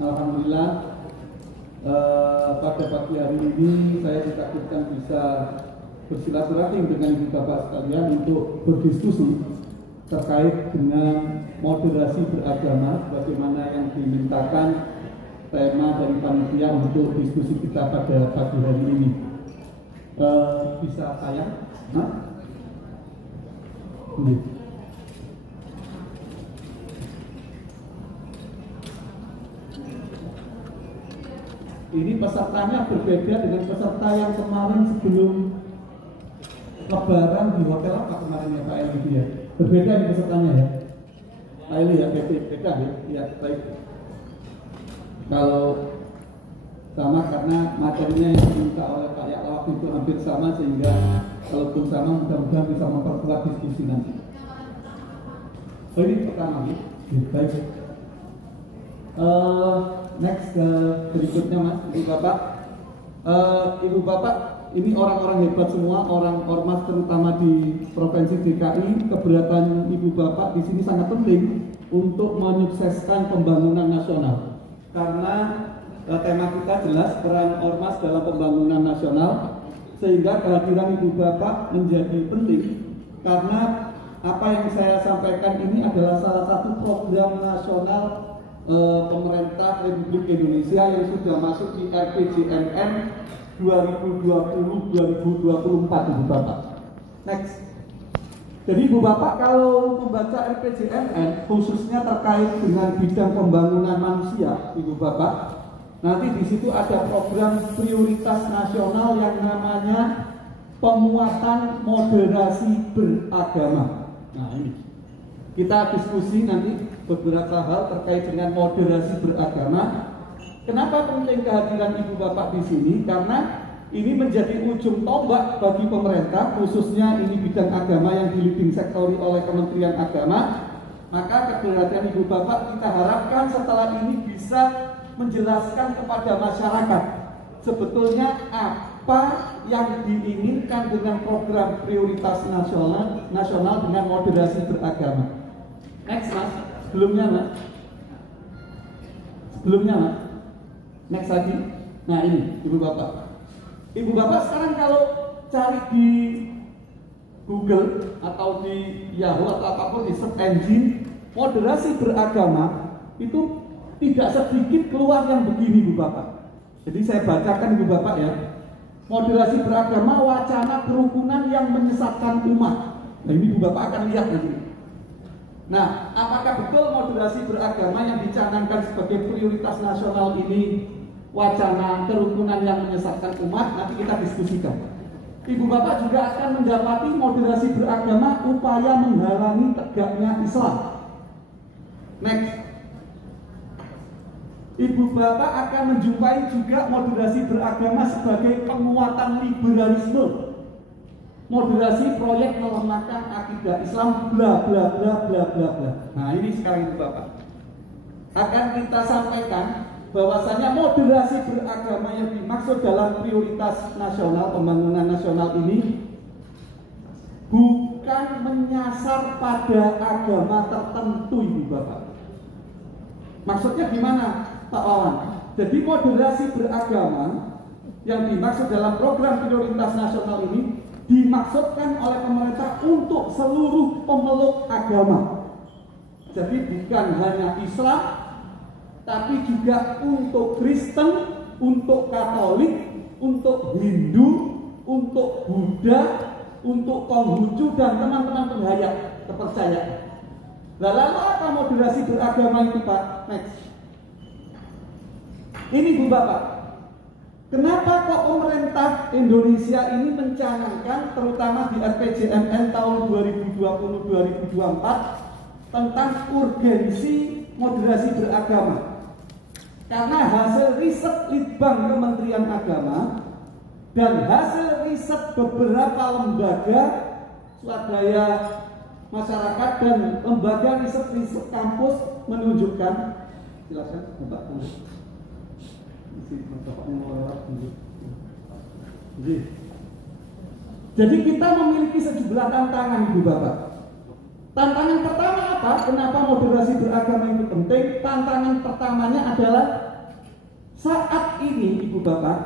Alhamdulillah pada pagi hari ini saya ditakdirkan bisa bersilaturahim dengan ibu bapak sekalian untuk berdiskusi terkait dengan moderasi beragama, bagaimana yang dimintakan tema dari panitia untuk diskusi kita pada pagi hari ini. Bisa tayang? Ini pesertanya berbeda dengan peserta yang kemarin sebelum Lebaran di hotel apa kemarin ya Pak Eli ya? Berbeda ini pesertanya ya? Pak Eli ya, beda ya? Ya, baik. Kalau sama karena materinya yang diminta oleh Pak Yaklawak itu hampir sama, sehingga kalaupun sama mudah-mudahan bisa memperkuat diskusi nanti. Oh, ini pertama ya? Baik. Next ke berikutnya Mas, Ibu Bapak. Ibu Bapak, ini orang-orang hebat semua, orang ormas terutama di Provinsi DKI. Keberatan Ibu Bapak di sini sangat penting untuk menyukseskan pembangunan nasional. Karena tema kita jelas peran ormas dalam pembangunan nasional, sehingga kehadiran Ibu Bapak menjadi penting. Karena apa yang saya sampaikan ini adalah salah satu program nasional pemerintah Republik Indonesia yang sudah masuk di RPJMN 2020-2024 Ibu Bapak. Next. Jadi Ibu Bapak kalau membaca RPJMN khususnya terkait dengan bidang pembangunan manusia, Ibu Bapak, nanti di situ ada program prioritas nasional yang namanya penguatan moderasi beragama. Nah ini kita diskusi nanti beberapa hal terkait dengan moderasi beragama. Kenapa penting kehadiran Ibu Bapak di sini? Karena ini menjadi ujung tombak bagi pemerintah, khususnya ini bidang agama yang di leading sektori oleh Kementerian Agama. Maka keberhasilan Ibu Bapak kita harapkan setelah ini bisa menjelaskan kepada masyarakat sebetulnya apa yang diinginkan dengan program prioritas nasional dengan moderasi beragama. Next Mas. Sebelumnya Mas, next lagi. Nah ini Ibu Bapak. Ibu Bapak sekarang kalau cari di Google atau di Yahoo atau apapun di search engine, moderasi beragama itu tidak sedikit keluar yang begini Ibu Bapak. Jadi saya bacakan Ibu Bapak ya. Moderasi beragama, wacana kerukunan yang menyesatkan umat. Nah ini Ibu Bapak akan lihat nanti. Nah, apakah betul moderasi beragama yang dicanangkan sebagai prioritas nasional ini wacana kerukunan yang menyesatkan umat? Nanti kita diskusikan. Ibu Bapak juga akan mendapati moderasi beragama upaya menghalangi tegaknya Islam. Next. Ibu Bapak akan menjumpai juga moderasi beragama sebagai penguatan liberalisme. Moderasi proyek melemahkan akidah Islam, bla bla bla bla bla bla. Nah ini sekarang Ibu Bapak akan kita sampaikan bahwasanya moderasi beragama yang dimaksud dalam prioritas nasional, pembangunan nasional ini bukan menyasar pada agama tertentu Ibu Bapak. Maksudnya gimana Pak Wawan? Jadi moderasi beragama yang dimaksud dalam program prioritas nasional ini dimaksudkan oleh pemerintah untuk seluruh pemeluk agama. Jadi bukan hanya Islam, tapi juga untuk Kristen, untuk Katolik, untuk Hindu, untuk Buddha, untuk Konghucu dan teman-teman penghayat kepercayaan. Lalu apa moderasi beragama itu Pak? Next. Ini Bu Bapak. Kenapa kok pemerintah Indonesia ini mencanangkan terutama di RPJMN tahun 2020-2024 tentang urgensi moderasi beragama? Karena hasil riset Litbang Kementerian Agama dan hasil riset beberapa lembaga swadaya masyarakat dan lembaga riset kampus menunjukkan, jelaskan Bapak. Jadi kita memiliki sejumlah tantangan, Ibu Bapak. Tantangan pertama apa? Kenapa moderasi beragama itu penting? Tantangan pertamanya adalah saat ini, Ibu Bapak,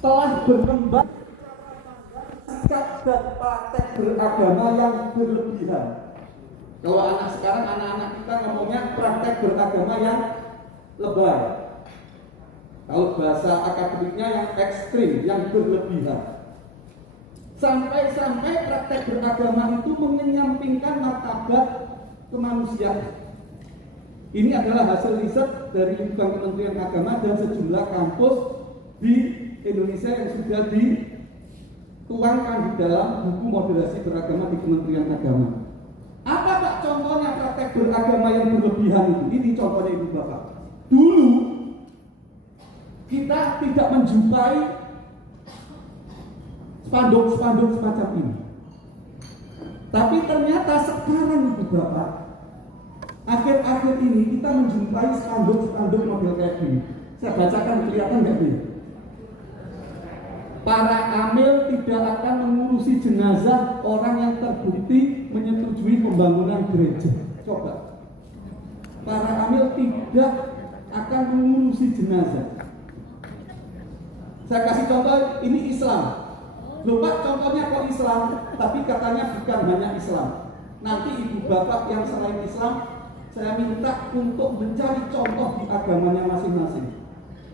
telah berkembang sikap dan praktek beragama yang berlebihan. Kalau anak-anak kita ngomongnya praktek beragama yang lebay. Kalau bahasa akademiknya yang ekstrim, yang berlebihan. Sampai-sampai praktek beragama itu menyampingkan martabat kemanusiaan. Ini adalah hasil riset dari Litbang Kementerian Agama dan sejumlah kampus di Indonesia yang sudah dituangkan di dalam buku moderasi beragama di Kementerian Agama. Apa Pak contohnya praktek beragama yang berlebihan itu? Ini contohnya Ibu Bapak. Dulu kita tidak menjumpai spanduk-spanduk semacam ini. Tapi ternyata sekarang Ibu Bapak, akhir-akhir ini kita menjumpai spanduk-spanduk model kayak gini. Saya bacakan, kelihatan nggak ini? Para amil tidak akan mengurusi jenazah orang yang terbukti menyetujui pembangunan gereja. Coba. Para amil tidak akan mengurusi jenazah. Saya kasih contoh, ini Islam. Loh Pak, contohnya kok Islam, tapi katanya bukan hanya Islam. Nanti Ibu Bapak yang selain Islam, saya minta untuk mencari contoh di agamanya masing-masing.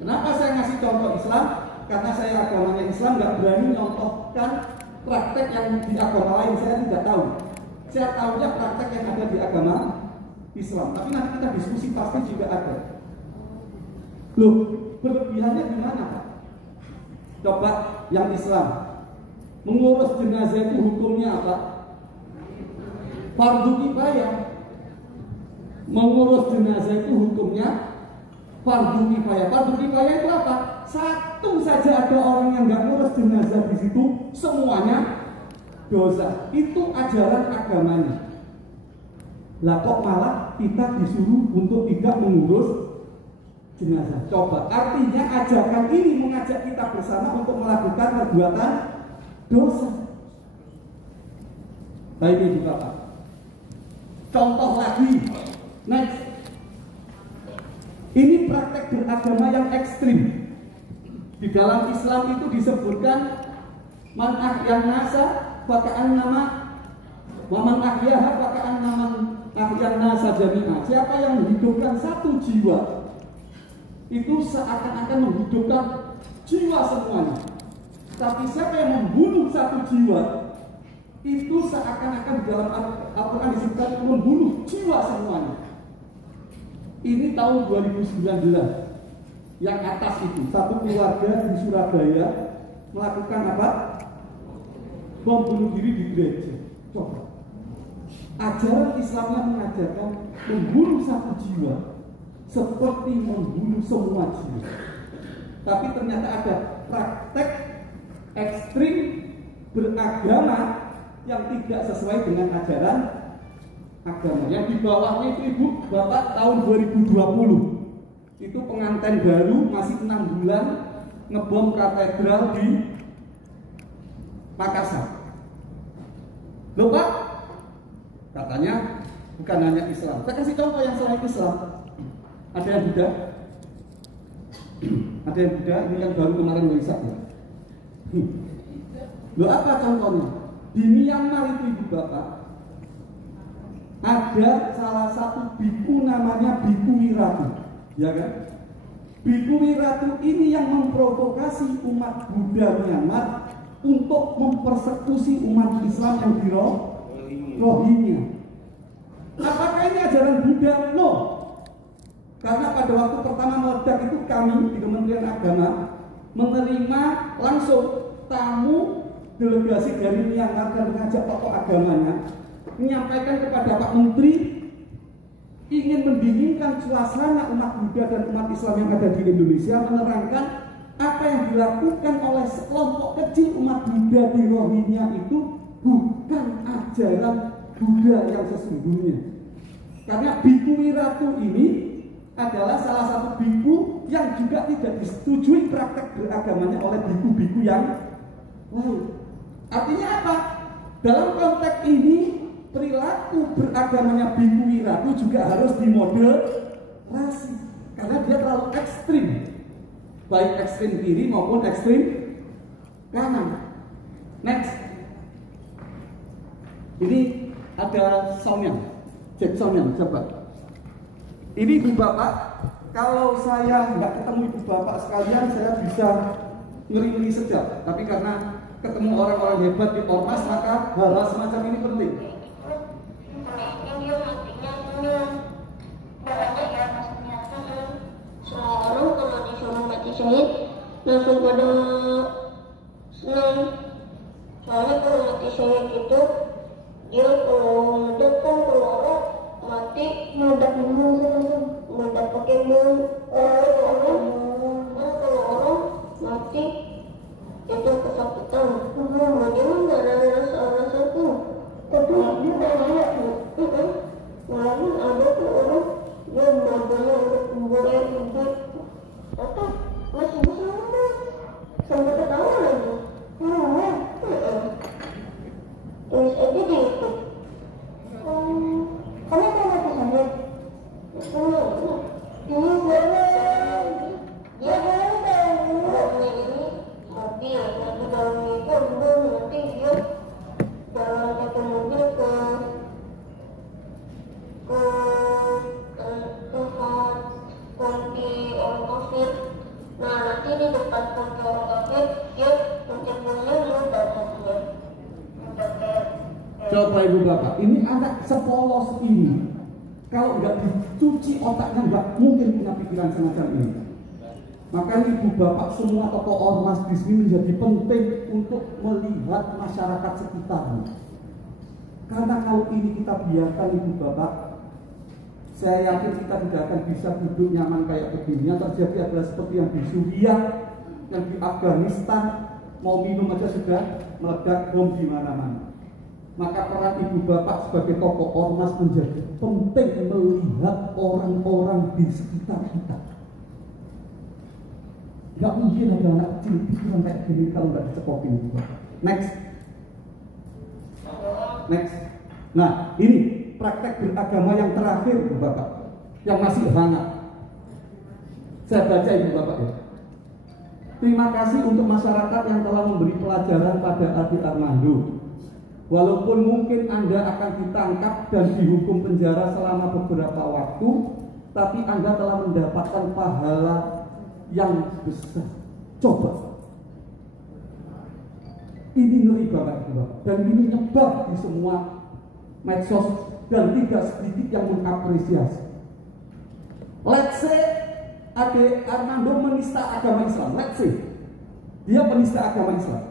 Kenapa saya ngasih contoh Islam? Karena saya agamanya Islam, nggak berani contohkan praktek yang di agama lain, saya tidak tahu. Saya tahunya praktek yang ada di agama Islam. Tapi nanti kita diskusi pasti juga ada. Loh, berlebihannya gimana Pak? Coba yang Islam, mengurus jenazah itu hukumnya apa? Fardu kifayah. Mengurus jenazah itu hukumnya fardu kifayah. Fardu kifayah itu apa? Satu saja ada orang yang nggak ngurus jenazah di situ, semuanya dosa. Itu ajaran agamanya. Lah kok malah kita disuruh untuk tidak mengurus jenazah? Coba, artinya ajakan ini mengajak kita bersama untuk melakukan perbuatan dosa. Baik Ibu Bapak. Contoh lagi, next. Ini praktek beragama yang ekstrim. Di dalam Islam itu disebutkan man ahyan nasa faka'an nama wa man ahyaha faka'an nama ahyan nasa jami'a. Siapa yang menghidupkan satu jiwa itu seakan-akan menghidupkan jiwa semuanya. Tapi siapa yang membunuh satu jiwa itu seakan-akan di dalam Al-Quran disebutkan membunuh jiwa semuanya. Ini tahun 2019. Yang atas itu, satu keluarga di Surabaya melakukan apa? Bom bunuh diri di gereja. Coba. Ajaran Islamnya mengajarkan membunuh satu jiwa seperti membunuh semua jiwa. Tapi ternyata ada praktek ekstrim beragama yang tidak sesuai dengan ajaran agama. Yang di bawahnya itu Ibu Bapak tahun 2020. Itu pengantin baru masih 6 bulan ngebom katedral di Makassar. Loh Pak, katanya bukan hanya Islam. Saya kasih contoh yang selain Islam. Ada yang Buddha? Ada yang Buddha? Ini yang baru kemarin Waisak ya. Loh apa contohnya? Di Myanmar itu Ibu Bapak, ada salah satu biku namanya Biku Wiratu. Ya kan? Biku Wiratu ini yang memprovokasi umat Buddha Myanmar untuk mempersekusi umat Islam yang di Rohingya. Apakah ini ajaran Buddha? No. Karena pada waktu pertama meledak itu kami di Kementerian Agama menerima langsung tamu delegasi dari Myanmar dan mengajak tokoh agamanya menyampaikan kepada Pak Menteri ingin mendinginkan suasana umat Buddha dan umat Islam yang ada di Indonesia, menerangkan apa yang dilakukan oleh sekelompok kecil umat Buddha di Rohingya itu bukan ajaran Buddha yang sesungguhnya. Karena Biku Wiratu ini adalah salah satu biku yang juga tidak disetujui praktek beragamanya oleh biku-biku yang lain. Artinya apa? Dalam konteks ini perilaku beragamanya Biku Wiratu juga harus dimoderasi karena dia terlalu ekstrim, baik ekstrim kiri maupun ekstrim kanan. Next, ini ada soundnya, cek soundnya, coba. Ini ibu bapak, kalau saya nggak ketemu ibu bapak sekalian, saya bisa ngeri-ngeri sejak. Tapi karena ketemu orang-orang hebat di Ormas, maka hal-hal semacam ini penting. Semua orang kalau disuruh mati syahid langsung pada senang. Soalnya kalau mati syahid itu dia kalau meledak kan kalau orang mati meledak dulu langsung meledak pakai bom. Kalau orang mati itu kesakitan. Bagaimana nggak ada rasa-rasa itu? Tapi dia banyak tuh. Walaupun ada tuh orang dia benar-benar untuk membuat hidup, atau masih bisa ngomong sampai ketawa lagi. Tulis aja di YouTube. Kamu tahu mati syahid? Ini boleh. Dia boleh tahu. Ini mobil dalam itu belum nanti dia jalan pakai mobil ke kunci orang kafir. Nah nanti di depan kunci orang kafir dia mencebulnya ludah dia. Coba ibu bapak, ini anak sepolos ini kalau nggak dicuci otaknya nggak mungkin punya pikiran semacam ini. Makanya ibu bapak semua tokoh ormas di sini menjadi penting untuk melihat masyarakat sekitarnya. Karena kalau ini kita biarkan ibu bapak, saya yakin kita tidak akan bisa duduk nyaman kayak begini. Yang terjadi adalah seperti yang di Suriah, yang di Afghanistan, mau minum aja sudah meledak bom di mana-mana. Maka peran ibu bapak sebagai tokoh ormas menjadi penting melihat orang-orang di sekitar kita. Gak mungkin ada anak kecil pikiran kayak gini kalau nggak dicekokin ibu bapak. Next. Nah ini praktek beragama yang terakhir ibu bapak, yang masih hangat. Saya baca ibu bapak ya. Terima kasih untuk masyarakat yang telah memberi pelajaran pada Adi Armando. Walaupun mungkin Anda akan ditangkap dan dihukum penjara selama beberapa waktu, tapi Anda telah mendapatkan pahala yang besar. Coba. Ini ngeri banget ibu bapak, dan ini nyebar di semua medsos dan tidak sedikit yang mengapresiasi. Let's say Ade Armando menista agama Islam, let's say dia penista agama Islam,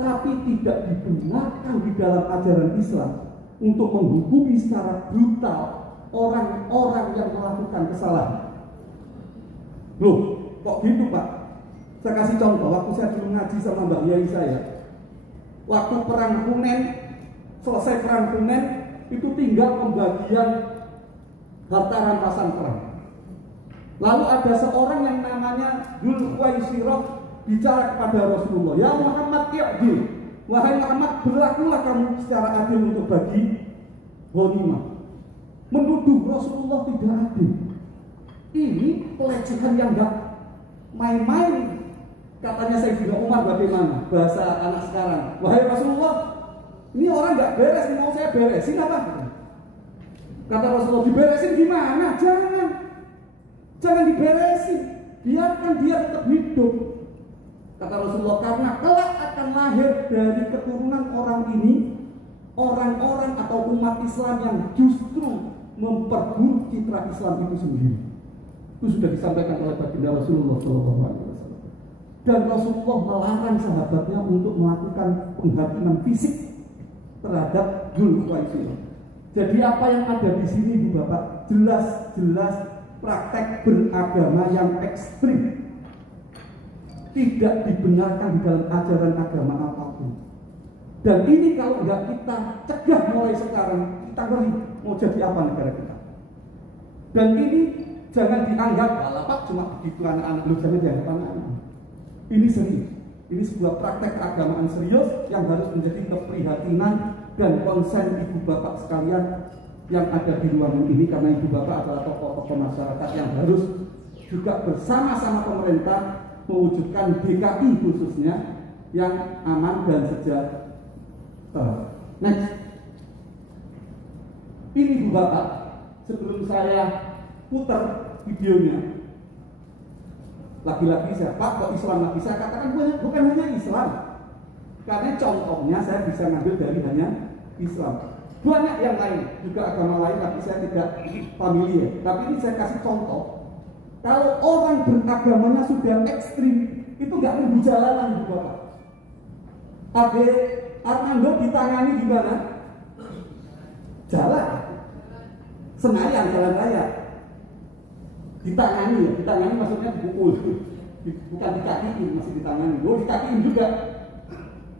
tapi tidak digunakan di dalam ajaran Islam untuk menghukumi secara brutal orang-orang yang melakukan kesalahan. Loh, kok gitu Pak? Saya kasih contoh, waktu saya dulu ngaji sama Mbak Yai saya, waktu perang Hunain, selesai perang Hunain, itu tinggal pembagian harta rampasan perang. Lalu ada seorang yang namanya Dzul Khuwaisirah bicara kepada Rasulullah, ya Muhammad i'dil, wahai Muhammad berlakulah kamu secara adil untuk bagi ghanimah. Menuduh Rasulullah tidak adil. Ini pelecehan yang enggak main-main. Katanya Sayyidina Umar bagaimana? Bahasa anak sekarang, wahai Rasulullah, ini orang nggak beres, ini mau saya beresin apa? Kata Rasulullah, diberesin gimana? Jangan diberesin, biarkan dia tetap hidup. Kata Rasulullah, karena kelak akan lahir dari keturunan orang ini orang-orang atau umat Islam yang justru memperburuk citra Islam itu sendiri. Itu sudah disampaikan oleh baginda Rasulullah SAW. Dan Rasulullah melarang sahabatnya untuk melakukan penghakiman fisik terhadap Dzulkhuwaisirah. Jadi apa yang ada di sini Ibu Bapak, jelas-jelas praktek beragama yang ekstrim, tidak dibenarkan di dalam ajaran agama apapun. Dan ini kalau nggak kita cegah mulai sekarang, kita ngeri mau jadi apa negara kita. Dan ini jangan dianggap Pak cuma begitu anak-anak, lu jangan dianggap anak-anak. Ini serius. Ini sebuah praktek keagamaan serius yang harus menjadi keprihatinan dan konsen ibu bapak sekalian yang ada di ruangan ini, karena ibu bapak adalah tokoh-tokoh masyarakat yang harus juga bersama-sama pemerintah mewujudkan DKI khususnya yang aman dan sejahtera. Next, ini ibu bapak, sebelum saya putar videonya, lagi-lagi saya Pak kok Islam lagi, saya katakan bukan hanya Islam, karena contohnya saya bisa ngambil dari hanya Islam. Banyak yang lain, juga agama lain, tapi saya tidak familiar. Tapi ini saya kasih contoh. Kalau orang beragamanya sudah ekstrim, itu nggak nunggu jalanan Ibu Bapak. Ade Armando ditangani di mana? Jalan. Senayan, jalan raya. Ditangani ya, ditangani maksudnya dipukul. Bukan dikakiin, masih ditangani. Oh, dikakiin juga.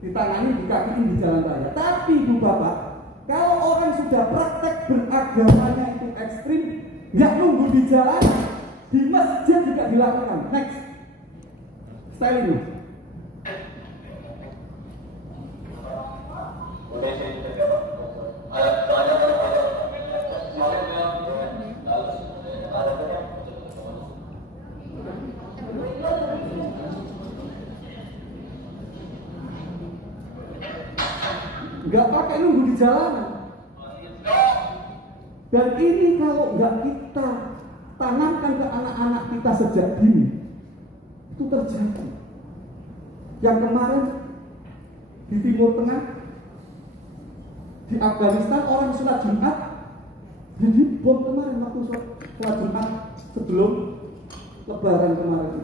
Ditangani, dikakiin di jalan raya. Tapi Ibu Bapak, kalau orang sudah praktek beragamanya itu ekstrim, nggak nunggu di jalan, di masjid juga dilakukan. Next, style ini. Nggak pakai nunggu di jalanan. Dan ini kalau nggak kita tanamkan ke anak-anak kita sejak dini, itu terjadi. Yang kemarin di Timur Tengah, di Afghanistan, orang sholat Jumat jadi bom kemarin waktu sholat Jumat sebelum Lebaran kemarin.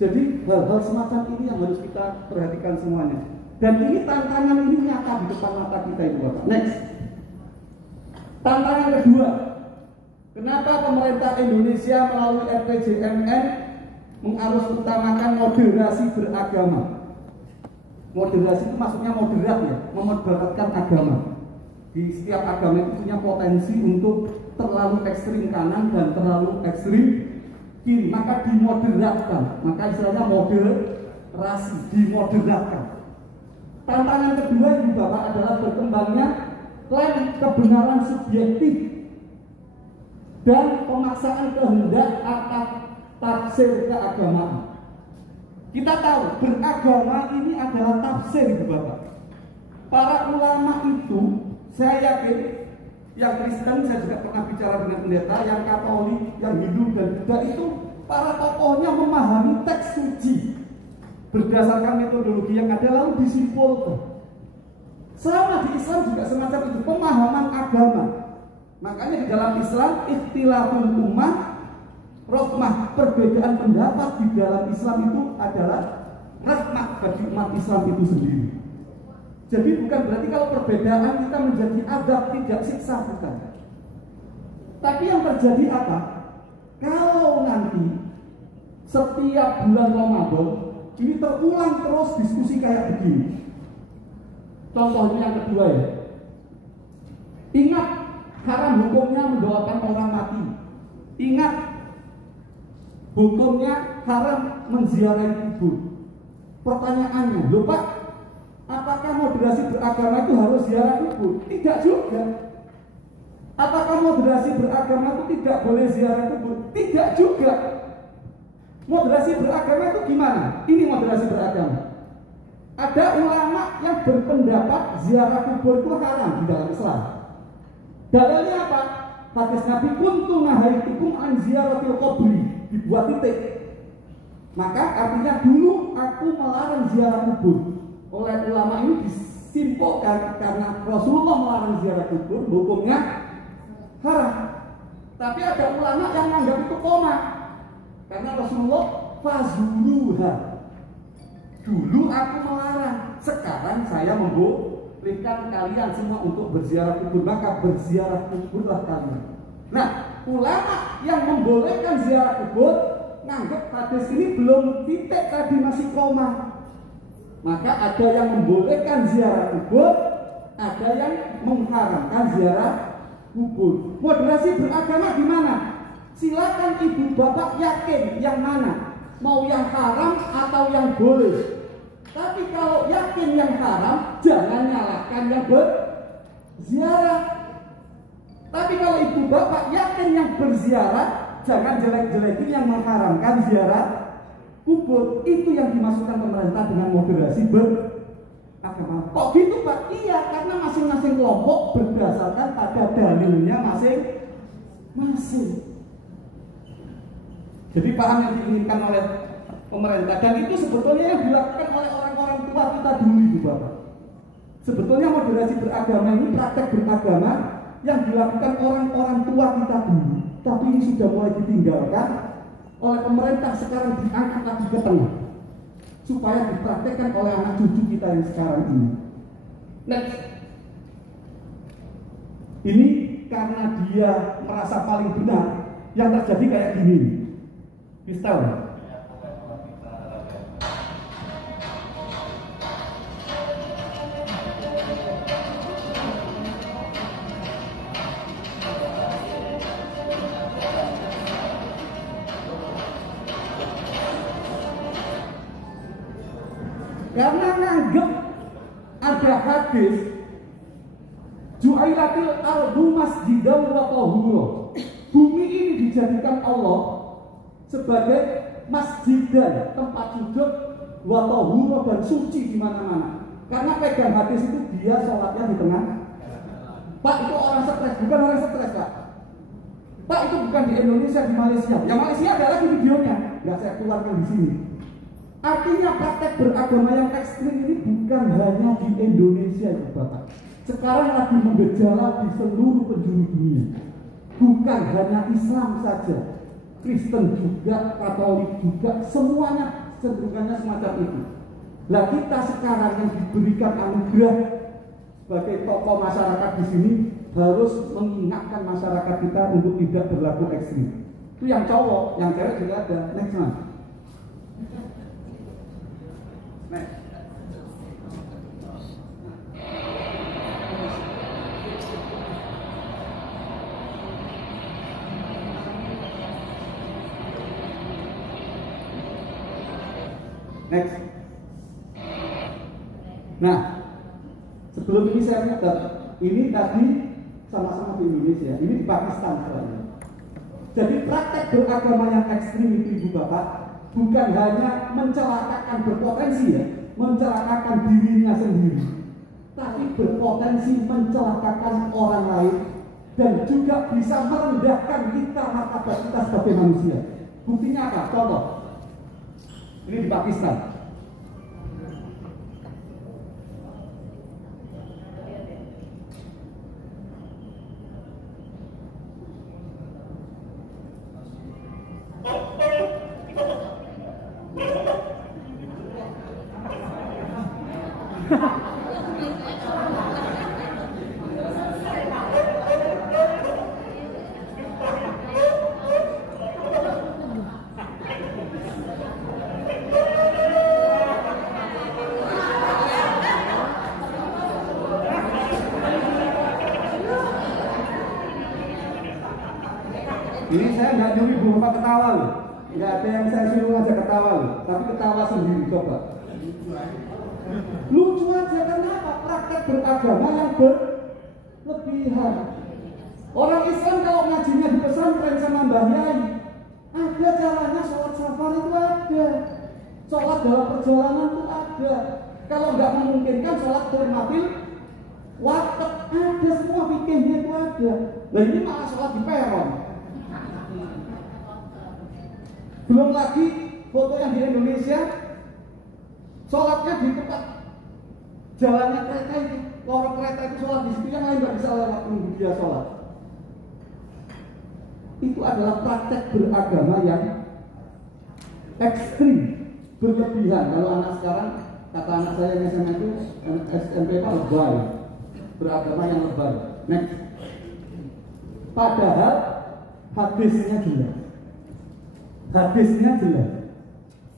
Jadi hal-hal semacam ini yang harus kita perhatikan semuanya. Dan ini tantangan ini nyata di depan mata kita Ibu Bapak. Next, tantangan kedua, kenapa pemerintah Indonesia melalui RPJMN mengarus utamakan moderasi beragama? Moderasi itu maksudnya moderat ya, memoderatkan agama. Di setiap agama itu punya potensi untuk terlalu ekstrim kanan dan terlalu ekstrim kiri, maka dimoderatkan. Maka istilahnya moderasi, dimoderatkan. Tantangan kedua Ibu Bapak adalah berkembangnya klaim kebenaran subjektif dan pemaksaan kehendak atas tafsir keagamaan. Kita tahu beragama ini adalah tafsir Ibu Bapak. Para ulama itu, saya yakin, yang Kristen saya juga pernah bicara dengan pendeta, yang Katolik, yang Hindu dan Buddha itu para tokohnya memahami teks suci berdasarkan metodologi yang ada lalu disimpulkan. Sama di Islam juga semacam itu, pemahaman agama. Makanya di dalam Islam ikhtilaful ummah rahmah, perbedaan pendapat di dalam Islam itu adalah rahmah bagi umat Islam itu sendiri. Jadi bukan berarti kalau perbedaan kita menjadi adab, tidak siksa, bukan. Tapi yang terjadi apa? Kalau nanti setiap bulan Ramadan ini terulang terus diskusi kayak begini. Contohnya yang kedua ya. Ingat haram hukumnya mendoakan orang mati. Ingat hukumnya haram menziarahi kubur. Pertanyaannya, loh Pak, apakah moderasi beragama itu harus ziarah kubur? Tidak juga. Apakah moderasi beragama itu tidak boleh ziarah kubur? Tidak juga. Moderasi beragama itu gimana? Ini moderasi beragama. Ada ulama yang berpendapat ziarah kubur itu haram di dalam Islam. Dalilnya apa? Hadis Nabi kuntu nahaitukum an ziyaratil qabri, dibuat titik. Maka artinya dulu aku melarang ziarah kubur. Oleh ulama ini disimpulkan karena Rasulullah melarang ziarah kubur, hukumnya haram. Tapi ada ulama yang menganggap itu koma. Karena Rasulullah fazuruha. Dulu aku melarang, sekarang saya membolehkan kalian semua untuk berziarah kubur, maka berziarah kuburlah kalian. Nah, ulama yang membolehkan ziarah kubur nganggap hadis ini belum titik, tadi masih koma. Maka ada yang membolehkan ziarah kubur, ada yang mengharamkan ziarah kubur. Moderasi beragama gimana? Silakan ibu bapak yakin yang mana, mau yang haram atau yang boleh. Tapi kalau yakin yang haram, jangan nyalahkan yang berziarah. Tapi kalau ibu bapak yakin yang berziarah, jangan jelek-jelekin yang mengharamkan ziarah kubur. Itu yang dimasukkan pemerintah dengan moderasi beragama. Kok gitu Pak? Iya, karena masing-masing kelompok berdasarkan pada dalilnya masing-masing. Jadi paham yang diinginkan oleh pemerintah, dan itu sebetulnya yang dilakukan oleh orang-orang tua kita dulu, Ibu Bapak. Sebetulnya moderasi beragama ini, praktek beragama yang dilakukan orang-orang tua kita dulu, tapi ini sudah mulai ditinggalkan oleh pemerintah, sekarang diangkat lagi ke tengah supaya dipraktekkan oleh anak cucu kita yang sekarang ini. Next. Ini karena dia merasa paling benar, yang terjadi kayak gini. Pistol. Karena nganggep ada hadis Ju'ailatil ardu masjidan wa tahura. Bumi ini dijadikan Allah sebagai masjidan, tempat sujud, wa tahura, dan suci di mana-mana. Karena pegang hadis itu dia sholatnya di tengah. Pak, itu orang stres, bukan orang stres Pak. Pak, itu bukan di Indonesia, di Malaysia. Yang Malaysia ada lagi videonya, nggak saya keluarkan di sini. Artinya praktek beragama yang ekstrim ini bukan hanya di Indonesia, Bapak. Sekarang lagi menggejala di seluruh penjuru dunia. Bukan hanya Islam saja, Kristen juga, Katolik juga, semuanya cenderungannya semacam itu. Nah, kita sekarang yang diberikan anugerah sebagai tokoh masyarakat di sini harus mengingatkan masyarakat kita untuk tidak berlaku ekstrim. Itu yang cowok, yang cewek juga ada. Next one. Next. Next. Nah, sebelum ini saya muter, ini tadi sama-sama di Indonesia, ini di Pakistan soalnya. Jadi praktek beragama yang ekstrim itu, Ibu Bapak, bukan hanya mencelakakan, berpotensi ya, mencelakakan dirinya sendiri, tapi berpotensi mencelakakan orang lain dan juga bisa merendahkan kita, martabat kita sebagai manusia. Buktinya apa? Contoh. Ini di Pakistan. Ini saya nggak nyuruh Ibu Bapak ketawa loh. Nggak ada yang saya suruh ngajak ketawa loh. Tapi ketawa sendiri, coba. Lucu aja, kenapa? Praktek beragama yang berlebihan. Orang Islam kalau ngajinya di pesantren sama Mbah Yai, ada caranya, sholat safar itu ada, sholat dalam perjalanan itu ada. Kalau nggak memungkinkan sholat termatil, waktu ada, semua bikinnya itu ada. Nah ini malah sholat di peron. Belum lagi foto yang di Indonesia, sholatnya di tempat jalannya kereta itu, lorong kereta itu sholat di situ, yang lain nggak bisa lewat menunggu dia sholat. Itu adalah praktek beragama yang ekstrim, berlebihan. Kalau anak sekarang, kata anak saya yang SMA itu SMP lebay, beragama yang lebay. Next. Padahal hadisnya jelas. Hadisnya jelas.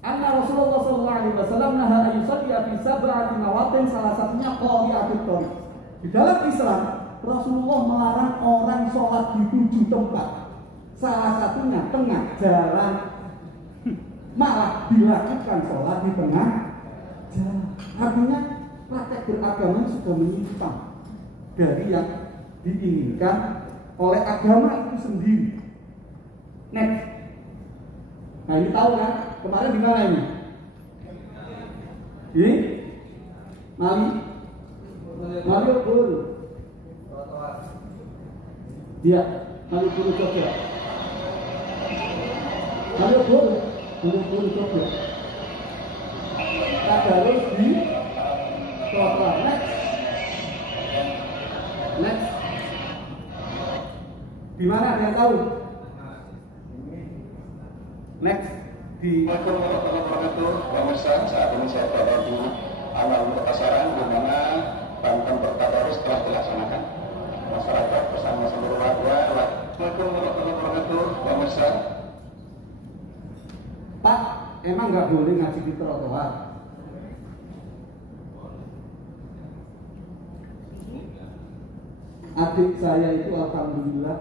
Anna Rasulullah sallallahu alaihi wasallam naha ayyusalliya fi sab'ati mawatin, salah satunya qari'atut thariq. Di dalam Islam, Rasulullah melarang orang sholat di 7 tempat. Salah satunya tengah jalan. Malah dilakukan sholat di tengah jalan. Artinya praktek beragama sudah menyimpang dari yang diinginkan oleh agama itu sendiri. Next. Nah ini tahu kan? Kemarin di mana ini? Di Malioboro. Iya, Malioboro Jogja. Malioboro Jogja. Tadarus di trotoar. Next. Di mana ada yang tahu? Next. Di pemirsa, saat ini saya berada di awal pasaran di mana Banten Bertadarus telah dilaksanakan. Masyarakat bersama seluruh warga. Assalamualaikum warahmatullahi wabarakatuh, pemirsa. Pak, emang nggak boleh ngaji di trotoar? Adik saya itu alhamdulillah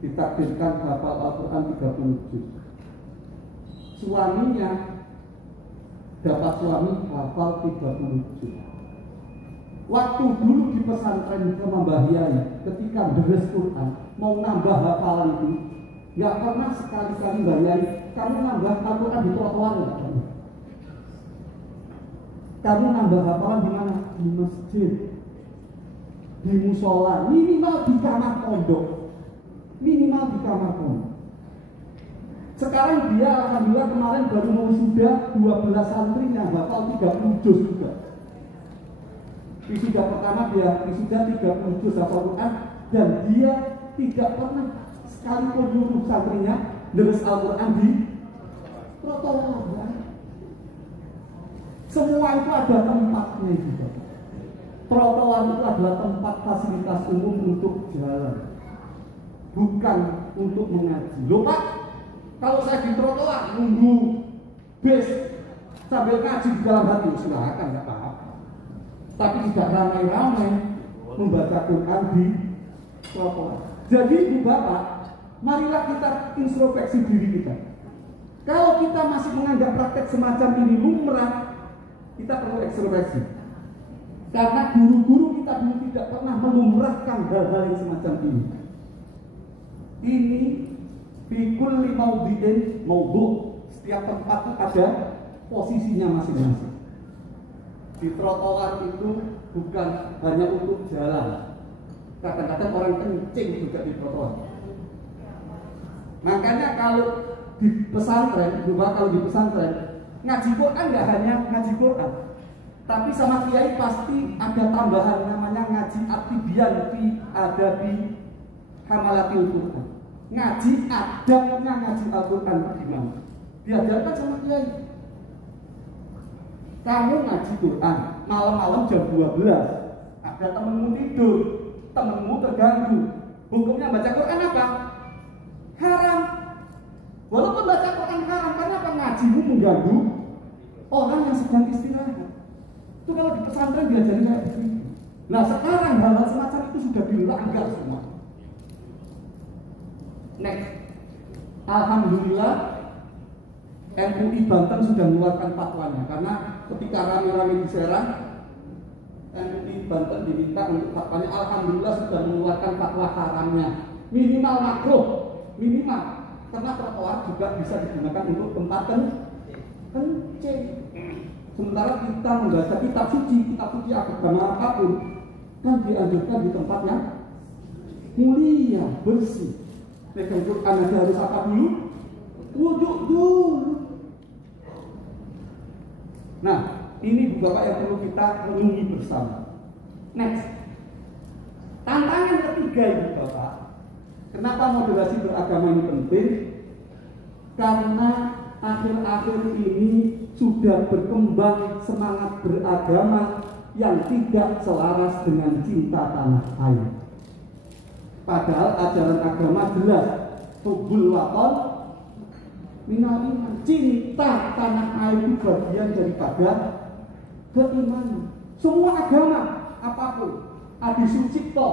ditakdirkan hafal Al-Quran 30 juz. Suaminya dapat suami hafal 30 juz. Waktu dulu di pesantren ke Mbah Yai, ketika beres Quran mau nambah hafalan itu, nggak pernah sekali-kali Mbah Yai, kamu nambah Al-Quran di trotoar ya? Kamu nambah hafalan di mana? Di masjid, di musola, minimal di kamar pondok, minimal di kamar pondok. Sekarang dia alhamdulillah kemarin baru mau sudah 12 santri yang hafal 30 juz juga. Wisuda pertama dia wisuda 30 juz hafal Quran, dan dia tidak pernah sekalipun nyuruh santrinya deres Al-Quran di trotoar. Semua itu ada tempatnya juga. Trotoar itu adalah tempat fasilitas umum untuk jalan, bukan untuk mengaji. Loh Pak, kalau saya di trotoar nunggu bis sambil ngaji di dalam hati, silakan, nggak apa-apa. Tapi tidak ramai-ramai membaca Quran di trotoar. Jadi Ibu Bapak, marilah kita introspeksi diri kita. Kalau kita masih menganggap praktek semacam ini lumrah, kita perlu introspeksi. Karena guru-guru kita dulu tidak pernah melumrahkan hal-hal yang semacam ini. Ini fikul limaudin maudhu. Setiap tempat itu ada posisinya masing-masing. Di trotoar itu bukan hanya untuk jalan. Kadang-kadang orang kencing juga di trotoar. Makanya kalau di pesantren, kalau di pesantren ngaji Quran nggak hanya ngaji Quran, tapi sama kiai pasti ada tambahan namanya ngaji atibian fi adabi hamalatil Quran. Ngaji adabnya ngaji Al-Quran bagaimana? Diajarkan sama kiai. Kamu ngaji Quran malam-malam jam 12, ada temenmu tidur, temenmu terganggu. Hukumnya baca Quran apa? Haram. Walaupun baca Quran haram, karena apa? Ngajimu mengganggu orang yang sedang istirahat. Itu kalau di pesantren diajarin kayak begini. Nah sekarang hal-hal semacam itu sudah dilanggar semua. Next. Alhamdulillah MUI Banten sudah mengeluarkan fatwanya, karena ketika rame-rame di Serang, MUI Banten diminta untuk fatwanya. Alhamdulillah sudah mengeluarkan fatwa haramnya, minimal makruh, minimal, karena trotoar juga bisa digunakan untuk tempat kencing. Sementara kita membaca kitab suci agama apapun kan dianjurkan di tempat yang mulia, bersih. Pegang Quran aja harus apa dulu? Wudhu dulu. Nah, ini Bapak yang perlu kita renungi bersama. Next. Tantangan ketiga Ibu Bapak. Kenapa moderasi beragama ini penting? Karena akhir-akhir ini sudah berkembang semangat beragama yang tidak selaras dengan cinta tanah air. Padahal ajaran agama jelas, hubul waton minal iman. Cinta tanah air itu bagian daripada keimanan. Semua agama apapun, Adi Sucipto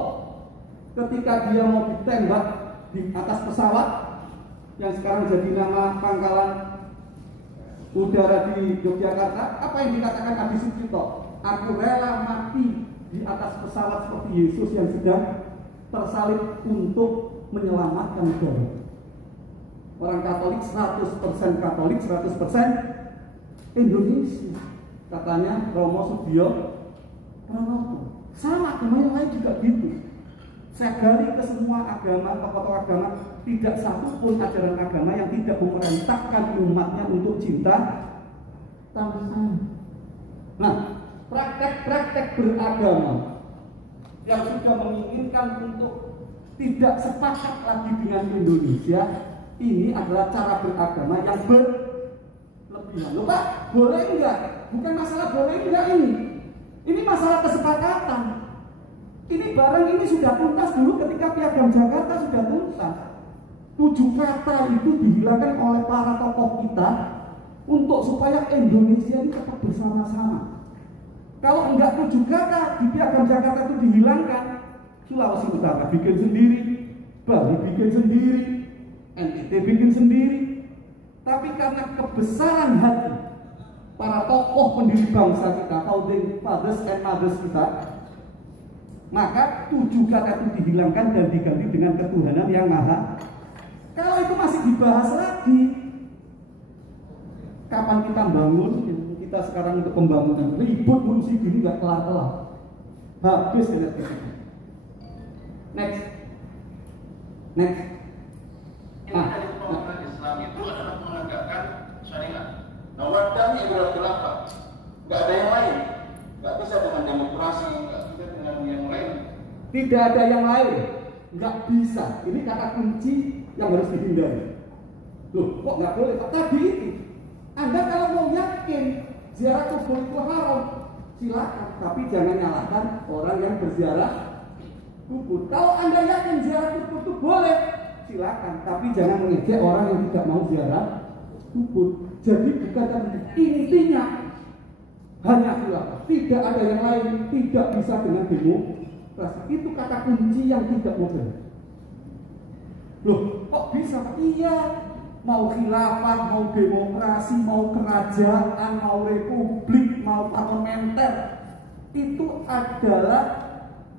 ketika dia mau ditembak di atas pesawat yang sekarang jadi nama pangkalan udara di Yogyakarta, apa yang dikatakan Adi Sucipto? Aku rela mati di atas pesawat seperti Yesus yang sedang tersalib untuk menyelamatkan negara. Orang Katolik 100% Katolik, 100% Indonesia. Katanya Romo Subio Pranoto. Sama agama yang lain juga gitu. Saya gali ke semua agama, tokoh-tokoh agama, tidak satu pun ajaran agama yang tidak memerintahkan umatnya untuk cinta tanah air. Nah, praktek-praktek beragama yang sudah menginginkan untuk tidak sepakat lagi dengan Indonesia, ini adalah cara beragama yang berlebihan. Loh Pak, boleh enggak? Bukan masalah boleh enggak ini. Ini masalah kesepakatan. Ini barang ini sudah tuntas dulu ketika Piagam Jakarta sudah tuntas. 7 kata itu dihilangkan oleh para tokoh kita untuk supaya Indonesia ini tetap bersama-sama. Kalau enggak 7 kata di Piagam Jakarta itu dihilangkan, Sulawesi Utara bikin sendiri, Bali bikin sendiri, NTT bikin sendiri. Tapi karena kebesaran hati para tokoh pendiri bangsa kita, founding fathers and mothers kita, maka 7 kata itu dihilangkan dan diganti dengan ketuhanan yang maha. Kalau itu masih dibahas lagi, kapan kita bangun? Kita sekarang untuk pembangunan ribut ngurusi gini nggak kelar-kelar, habis energi. Next. Pembangunan Islam itu adalah menegakkan syariat. Nah, wadahnya adalah khilafah. Nggak ada yang lain. Nggak bisa dengan demokrasi, nggak bisa dengan yang lain. Tidak ada yang lain, nggak bisa. Ini kata kunci yang harus dihindari. Loh, kok nggak boleh? Tadi itu, Anda kalau mau yakin ziarah kubur itu haram, silakan. Tapi jangan nyalahkan orang yang berziarah kubur. Kalau Anda yakin ziarah kubur itu boleh, silakan. Tapi jangan mengejek orang yang tidak mau ziarah kubur. Jadi bukan intinya hanya khilafah. Tidak ada yang lain, tidak bisa dengan demokrasi. Itu kata kunci yang tidak modern. Loh, kok bisa? Iya, mau khilafah, mau demokrasi, mau kerajaan, mau republik, mau parlementer, itu adalah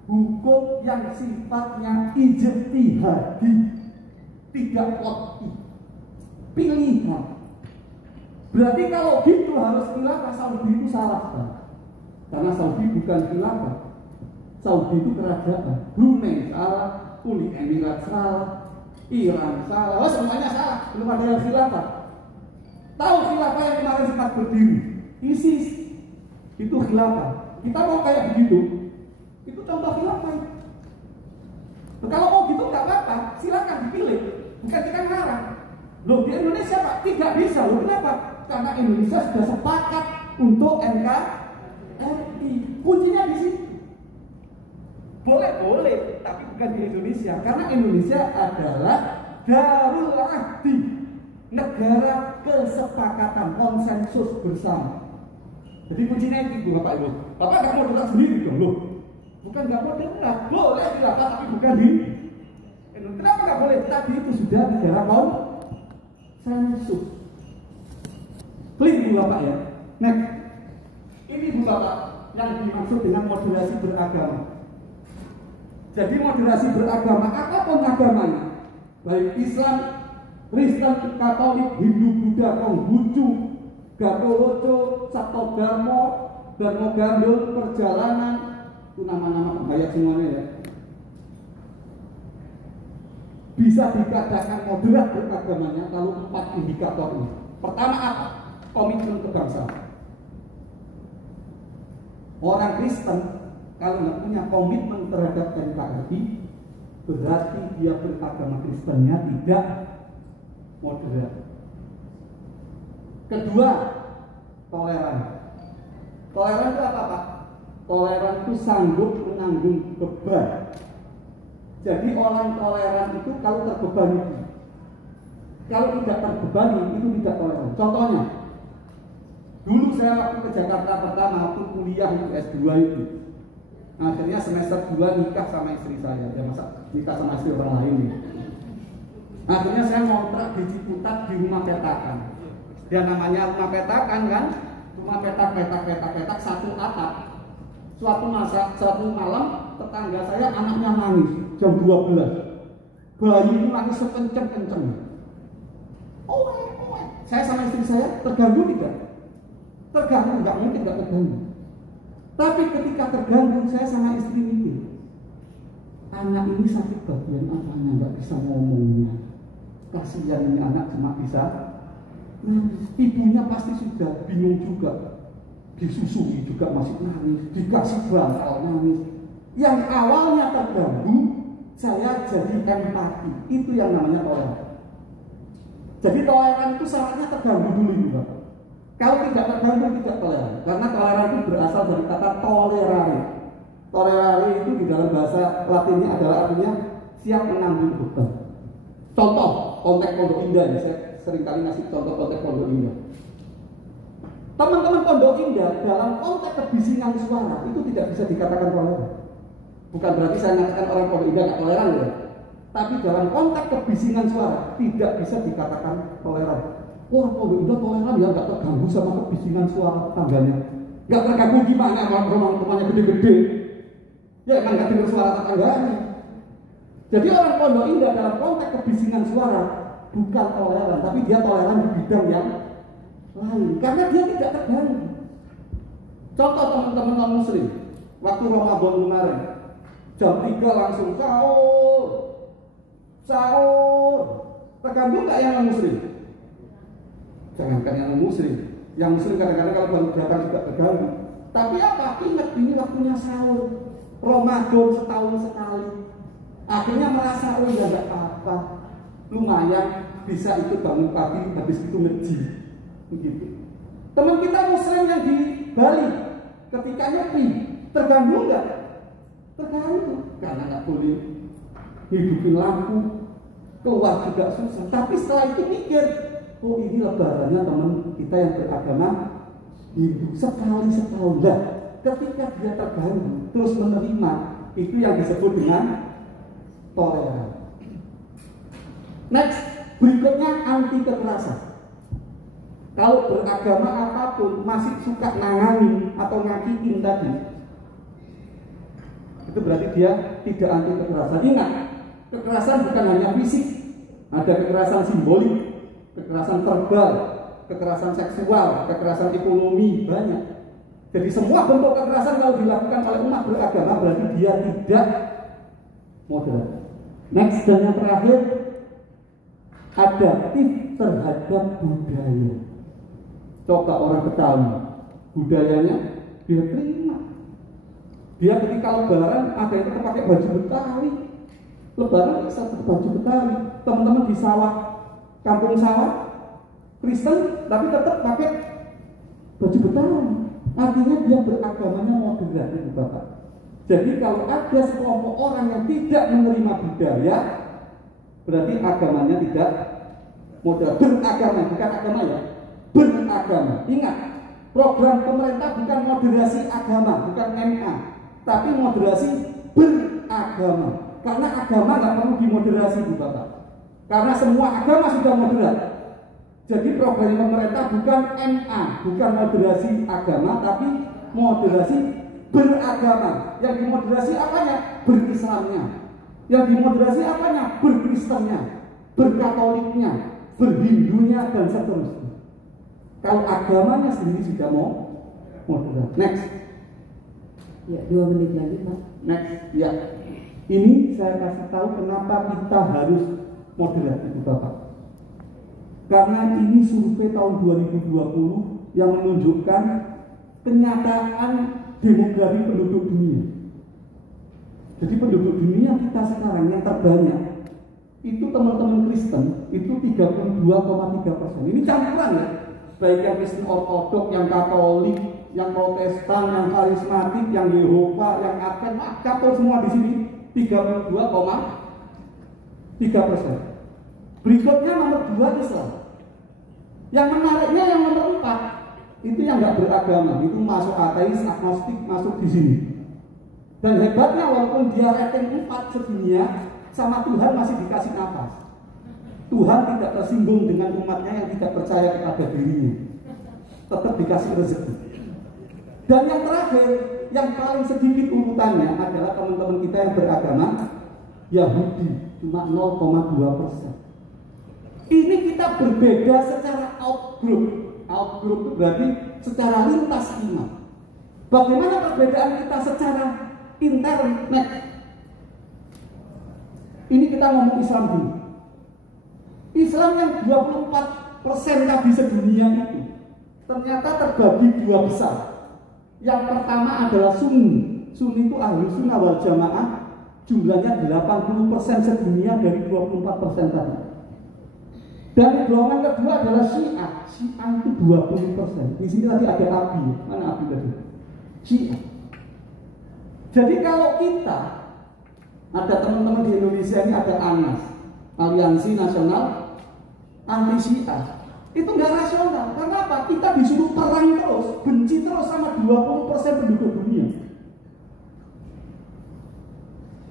hukum yang sifatnya ijtihadi, tidak qat'i, pilihan. Berarti kalau gitu harus khilafah. Saudi itu salah kan? Karena Saudi bukan khilafah, Saudi itu kerajaan. Brunei salah, Uni Emirat salah, Iran salah, semuanya salah. Belum ada yang khilafah. Tahu khilafah yang kemarin sempat berdiri? ISIS itu khilafah. Kita mau kayak begitu, itu contoh khilafah. Nah, kalau mau gitu nggak apa-apa, silakan dipilih. Bukan kita ngarang. Loh, di Indonesia Pak tidak bisa. Loh, kenapa? Karena Indonesia sudah sepakat untuk NKRI. Kuncinya di sini. Boleh, tapi bukan di Indonesia. Karena Indonesia adalah Darul Ahdi, negara kesepakatan, konsensus bersama. Jadi kuncinya itu Bapak Ibu. Bapak nggak mau datang sendiri dong, loh. Bukan nggak mau datang, boleh dilakukan, tapi bukan di Indonesia. Kenapa nggak boleh? Tadi itu sudah negara konsensus. Clear Bu Bapak ya. Next. Ini Bu Bapak yang dimaksud dengan moderasi beragama. Jadi moderasi beragama, apapun agamanya, baik Islam, Kristen, Katolik, Hindu, Buddha, Konghucu, Gatoloco, Sabto Dharma, Dharma Gandul, Perjalanan, itu nama-nama pembayar semuanya ya. Bisa dikatakan moderat beragamanya kalau 4 indikator ini. Pertama apa? Komitmen kebangsaan. Orang Kristen kalau nggak punya komitmen terhadap NKRI, berarti dia beragama Kristennya tidak moderat. Kedua, toleran. Toleran itu apa, Pak? Toleran itu sanggup menanggung beban. Jadi orang toleran itu kalau terbebani. Kalau tidak terbebani itu tidak toleran. Contohnya, dulu saya waktu ke Jakarta pertama, waktu kuliah itu S2 itu, akhirnya semester 2 nikah sama istri saya. Ya masa nikah sama istri orang lain ya. Akhirnya saya ngontrak di Ciputat di rumah petakan. Ya namanya rumah petakan kan, rumah petak satu atap. Suatu malam tetangga saya anaknya nangis jam 12. Bayi itu nangis sekenceng-kenceng. Saya sama istri saya terganggu tidak? Terganggu, nggak mungkin nggak terganggu. Tapi ketika terganggu, saya sama istri mikir, anak ini sakit bagian apanya, nggak bisa ngomongnya. Kasihan ini anak cuma bisa ibunya pasti sudah bingung juga. Disusui juga masih nangis, dikasih bantal nangis. Yang awalnya terganggu, saya jadi empati. Itu yang namanya toleran. Jadi toleran itu syaratnya terganggu dulu juga. Kalau tidak terganggu tidak toleran. Karena toleran itu berasal dari kata tolerare. Tolerare itu di dalam bahasa Latinnya adalah artinya siap menanggung beban. Contoh konteks Pondok Indah ya, saya seringkali ngasih contoh konteks Pondok Indah. Teman-teman Pondok Indah dalam konteks kebisingan suara itu tidak bisa dikatakan toleran. Bukan berarti saya mengatakan orang Pondok Indah tidak toleran ya. Tapi dalam konteks kebisingan suara tidak bisa dikatakan toleran. Orang Pondok Indah toleran ya, nggak terganggu sama kebisingan suara tetangganya. Nggak terganggu gimana kalau rumahnya gede-gede. Ya emang nggak dengar suara tetangganya. Jadi orang Pondok Indah dalam konteks kebisingan suara bukan toleran, tapi dia toleran di bidang yang lain karena dia tidak terganggu. Contoh teman-teman non muslim waktu Ramadan kemarin jam 3 langsung sahur terganggu nggak yang non muslim? Jangankan yang non muslim, yang muslim kadang-kadang kalau baru datang juga terganggu. Tapi apa? Ingat ini waktunya sahur, Ramadan setahun sekali. Akhirnya merasa ya nggak apa-apa, lumayan bisa ikut bangun pagi habis itu ngeji. Begitu. Teman kita muslim yang di Bali ketika nyepi terganggu nggak? Terganggu karena nggak boleh hidupin lampu, keluar juga susah. Tapi setelah itu mikir, oh ini lebarannya teman kita yang beragama Hindu sekali setahun. Nah, ketika dia terganggu terus menerima, itu yang disebut dengan toleran. Next, berikutnya anti kekerasan. Kalau beragama apapun masih suka nangani atau nyakitin tadi, itu berarti dia tidak anti kekerasan. Ingat, kekerasan bukan hanya fisik, ada kekerasan simbolik, kekerasan verbal, kekerasan seksual, kekerasan ekonomi, banyak. Jadi semua bentuk kekerasan kalau dilakukan oleh umat beragama berarti dia tidak moderat. Next, dan yang terakhir, adaptif terhadap budaya. Coba orang Betawi, budayanya dia terima. Dia ketika lebaran ada yang pakai baju Betawi. Lebaran bisa pakai baju Betawi. Teman-teman di sawah, kampung sawah, Kristen tapi tetap pakai baju Betawi. Artinya dia beragamanya moderat, itu Bapak. Jadi kalau ada sekelompok orang yang tidak menerima budaya, berarti agamanya tidak moderat. Beragama, bukan agama ya. Beragama. Ingat, program pemerintah bukan moderasi agama, bukan MA, tapi moderasi beragama. Karena agama nggak perlu dimoderasi, Bu Bapak. Karena semua agama sudah moderat. Jadi program pemerintah bukan MA, bukan moderasi agama, tapi moderasi beragama. Yang dimoderasi apanya? Berislamnya. Yang dimoderasi apanya? Berkristennya, berkatoliknya, berhindunya, dan seterusnya. Kalau agamanya sendiri sudah mau moderat. Next. Ya, 2 menit lagi, Pak. Next, ya. Ini saya kasih tahu kenapa kita harus moderat, itu Bapak. Karena ini survei tahun 2020 yang menunjukkan kenyataan demografi penduduk dunia. Jadi penduduk dunia kita sekarang yang terbanyak itu teman-teman Kristen itu 32,3%. Ini campuran ya. baik yang Kristen Ortodok, yang Katolik, yang Protestan, yang Karismatik, yang Yehova, yang Advent, campur semua di sini 32,3%. Berikutnya nomor 2 Islam. Yang menariknya yang nomor 4 itu yang nggak beragama, itu masuk ateis, agnostik, masuk di sini. Dan hebatnya walaupun dia rating 4 sedunia, sama Tuhan masih dikasih nafas. Tuhan tidak tersinggung dengan umatnya yang tidak percaya kepada dirinya, tetap dikasih rezeki. Dan yang terakhir, yang paling sedikit urutannya adalah teman-teman kita yang beragama Yahudi, cuma 0,2%. Ini kita berbeda secara outgroup. Outgroup itu berarti secara lintas iman. Bagaimana perbedaan kita secara internet? Ini kita ngomong Islam dulu. Islam yang 24% tadi sedunia itu ternyata terbagi 2 besar. Yang pertama adalah Sunni. Sunni itu ahli sunnah wal jamaah, jumlahnya 80% sedunia dari 24% tadi. Dan golongan kedua adalah Syiah. Syiah itu 20%. Di sini tadi ada Abi. Mana Abi tadi? Syiah. Jadi kalau kita ada teman-teman di Indonesia ini, ada ANAS, Aliansi Nasional Anti Syiah, itu nggak rasional. Karena apa? Kita disuruh perang terus, benci terus sama 20% penduduk dunia.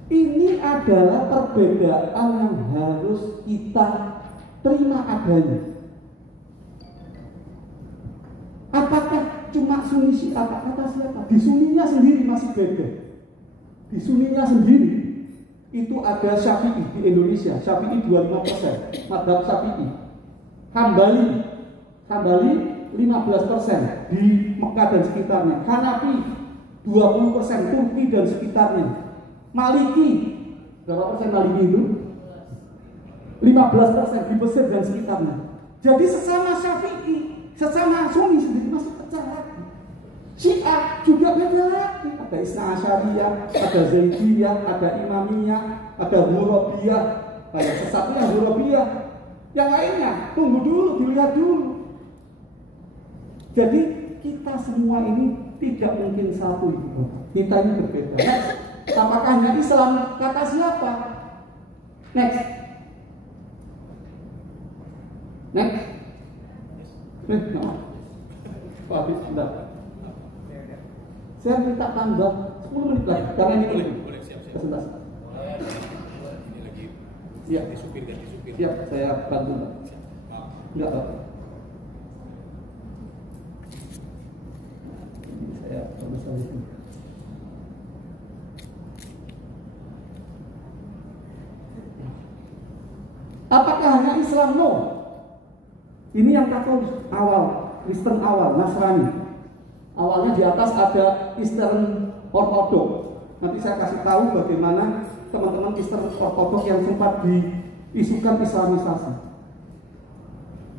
Ini adalah perbedaan yang harus kita terima adanya. Apakah cuma Sunni Syiah? Kata siapa? Di Sunninya sendiri masih beda. Di Sunninya sendiri itu ada Syafi'i di Indonesia. Syafi'i 25%, mazhab Syafi'i. Hambali 15% di Mekah dan sekitarnya. Hanafi 20%, Turki dan sekitarnya. Maliki berapa persen Maliki itu? 15% di Mesir dan sekitarnya. Jadi sesama Syafi'i, sesama Sunni sendiri masih pecah lagi. Syiah juga beda lagi. Ada Isna Asyariyah, ada Zaidiyah, ada Imamiyah, ada Murabiyah. Kayak sesatnya Murabiyah. Yang lainnya tunggu dulu, dilihat dulu. Jadi kita semua ini tidak mungkin satu itu. Kita ini berbeda. Next, apakah hanya Islam? Kata siapa? Next. Habis sudah. Saya minta tambah 10 menit lagi karena ini boleh siap. Sebentar. Ini lagi siap. disupir. Siap, saya bantu. Enggak, Pak. Saya bagus lagi. Apakah hanya Islam? No. Ini yang Katolik awal, Kristen awal, Nasrani. Awalnya di atas ada Eastern Orthodox. Nanti saya kasih tahu bagaimana teman-teman Eastern Orthodox yang sempat diisukan Islamisasi.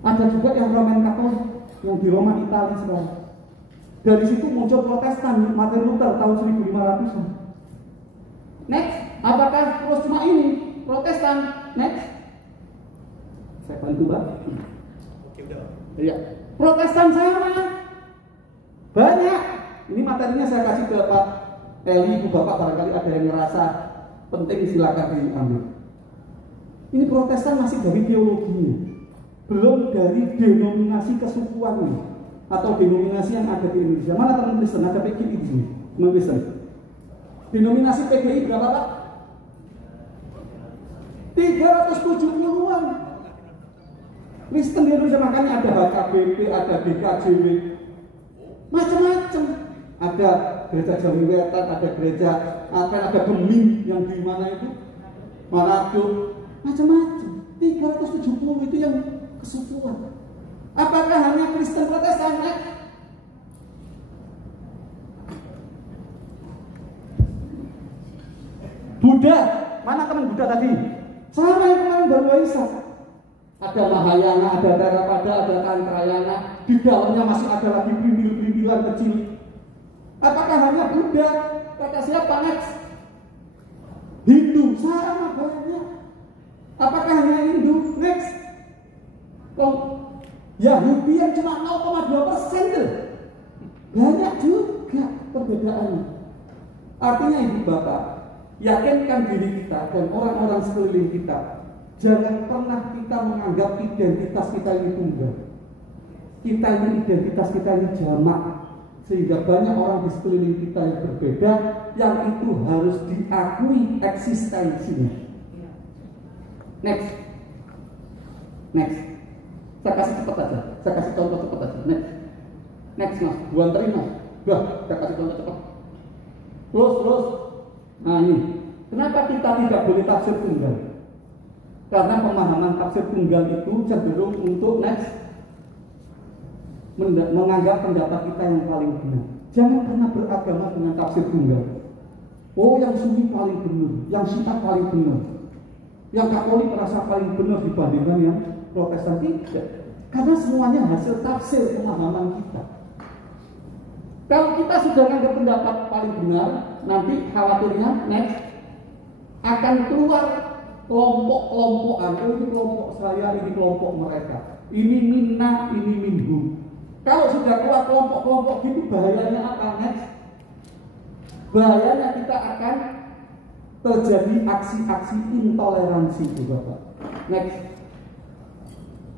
Ada juga yang Roman Katolik yang di Roma, Italia sekarang. Dari situ muncul Protestan, Martin Luther tahun 1500-an. Next, apakah terus cuma ini Protestan? Next, saya bantu, Pak. Oke, udah. Iya. Protestan sama banyak. Ini materinya saya kasih ke Pak Eli, Ibu Bapak, barangkali ada yang merasa penting, silakan diambil. Ini Protestan masih dari teologinya, belum dari denominasi kesukuannya atau denominasi yang ada di Indonesia. Mana teman Kristen? Ada PGI di sini, teman Kristen. Denominasi PGI berapa, Pak? 370-an. Kristen di Indonesia, makanya ada HKBP, ada DKJW, macam-macam. Ada gereja Jawi Wetan, ada gereja ada Geming yang di mana itu, Manado, macam-macam. 370 itu yang kesukuan. Apakah hanya Kristen Protestan? Buddha, mana teman Buddha tadi? Sama yang kemarin baru Waisak. Ada Mahayana, ada Theravada, ada Tantrayana. Di dalamnya masih ada lagi perintil-perintilan kecil. Apakah hanya Buddha? Kata siapa? Next. Hindu, sama banyak. Apakah hanya Hindu? Next. Yahudi yang cuma 0,2% tuh. Banyak juga perbedaannya. Artinya ibu bapak, yakinkan diri kita dan orang-orang sekeliling kita. Jangan pernah kita menganggap identitas kita ini tunggal. Identitas kita ini jamak. Sehingga banyak orang di sekeliling kita yang berbeda, yang itu harus diakui eksistensinya. Next. Saya kasih cepat aja. Saya kasih contoh cepat aja. Next mas. Buan terima. Saya kasih contoh cepat. Terus. Nah ini. Kenapa kita tidak boleh tafsir tunggal? Karena pemahaman tafsir tunggal itu cenderung untuk menganggap pendapat kita yang paling benar. Jangan pernah beragama dengan tafsir tunggal. Oh, yang Sunni paling benar, yang Syiah paling benar, yang Katolik merasa paling benar dibandingkan yang Protestan. Tidak. Karena semuanya hasil tafsir pemahaman kita. Kalau kita sudah menganggap pendapat paling benar, nanti khawatirnya akan keluar kelompok-kelompokan. Ini kelompok saya, ini kelompok mereka. Ini minna, ini minhum. Kalau sudah keluar kelompok-kelompok gitu, bahayanya apa? Bahayanya kita akan terjadi aksi-aksi intoleransi itu, Bapak.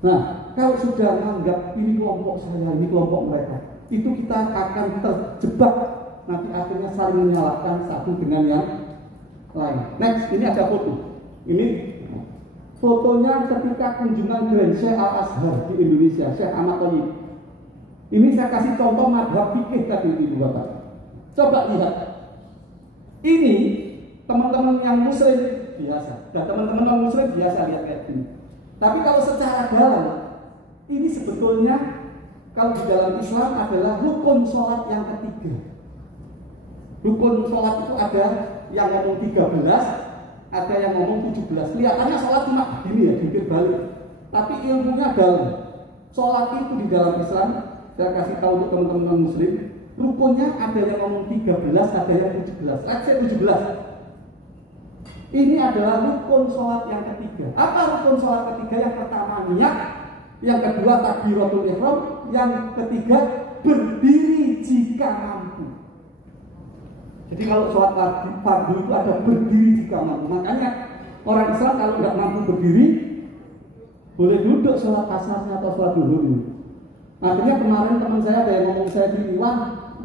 Nah, kalau sudah menganggap ini kelompok saya, ini kelompok mereka, itu kita akan terjebak. Nanti akhirnya saling menyalahkan satu dengan yang lain. Ini ada foto. Ini fotonya ketika kunjungan Grand Syekh Al-Azhar di Indonesia, Syekh Ahmad Thayyib. Ini saya kasih contoh madhab fikih tadi itu Bapak. Coba lihat. Ini teman-teman yang muslim biasa. Dan teman-teman non muslim biasa lihat kayak gini. Tapi kalau secara dalam, ini sebetulnya kalau di dalam Islam adalah rukun sholat yang ketiga. Rukun sholat itu ada yang ngomong 13, ada yang ngomong 17. Kelihatannya sholat cuma begini ya, jungkir balik. Tapi ilmunya dalam. Sholat itu di dalam Islam, saya kasih tahu untuk teman-teman muslim, rukunnya ada yang ngomong 13, ada yang 17. Let's say 17. Ini adalah rukun sholat yang ketiga. Apa rukun sholat ketiga? Yang pertama niat, yang kedua takbiratul ihram, yang ketiga berdiri jika mampu. Jadi kalau sholat fardu itu ada berdiri jika mampu. Makanya orang Islam kalau nggak mampu berdiri, boleh duduk sholat asarnya atau sholat duhur ini. Akhirnya kemarin teman saya ada yang ngomong saya di Iwan,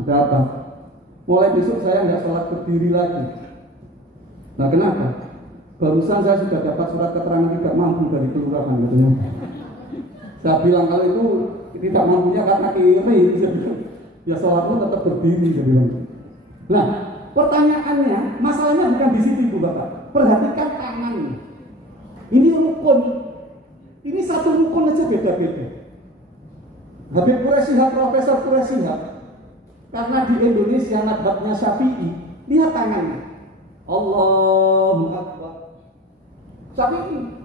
ada apa? Mulai besok saya nggak sholat berdiri lagi. Nah kenapa? Barusan saya sudah dapat surat keterangan tidak mampu dari kelurahan katanya. Saya bilang kalau itu tidak mampunya karena kiri, ya sholatmu tetap berdiri saya bilang. Nah pertanyaannya, masalahnya bukan di situ Bu Bapak. Perhatikan tangannya. Ini rukun. Ini satu rukun aja beda-beda. Habib Quraisy Shihab, Profesor Quraisy Shihab, karena di Indonesia madhabnya Syafi'i, lihat tangannya. Allahu Akbar. Syafi'i.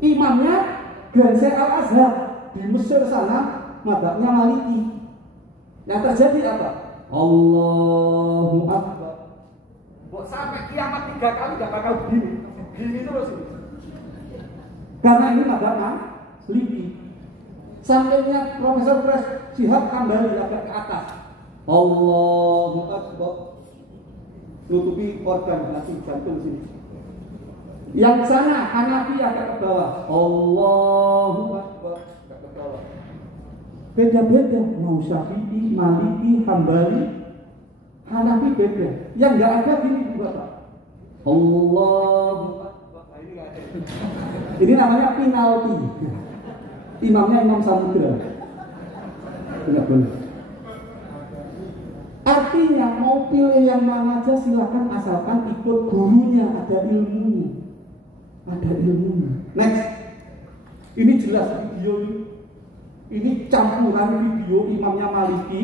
Imamnya Grand Syekh Al-Azhar di Mesir sana, madhabnya Maliki. Yang terjadi apa? Allahu Akbar. Sampai kiamat 3 kali gak bakal begini terus ini. Karena ini madhab Maliki. Sampainya Profesor Quraisy Shihab kembali agak ke atas. Allahu Akbar. Nutupi organ hati jantung sini. Yang sana Hanafi agak ke bawah. Allahu Akbar agak ke bawah. Beda-beda. Mau Syafi'i, Maliki, Hambali, Hanafi beda. Yang nggak ada gini juga Pak. Allahu Akbar. Ini namanya penalti. Imamnya Imam Samudra. Benar-benar. Artinya mau pilih yang mana aja silakan asalkan ikut gurunya, ada ilmunya. Next. Ini jelas video ini. Ini campuran video imamnya Maliki.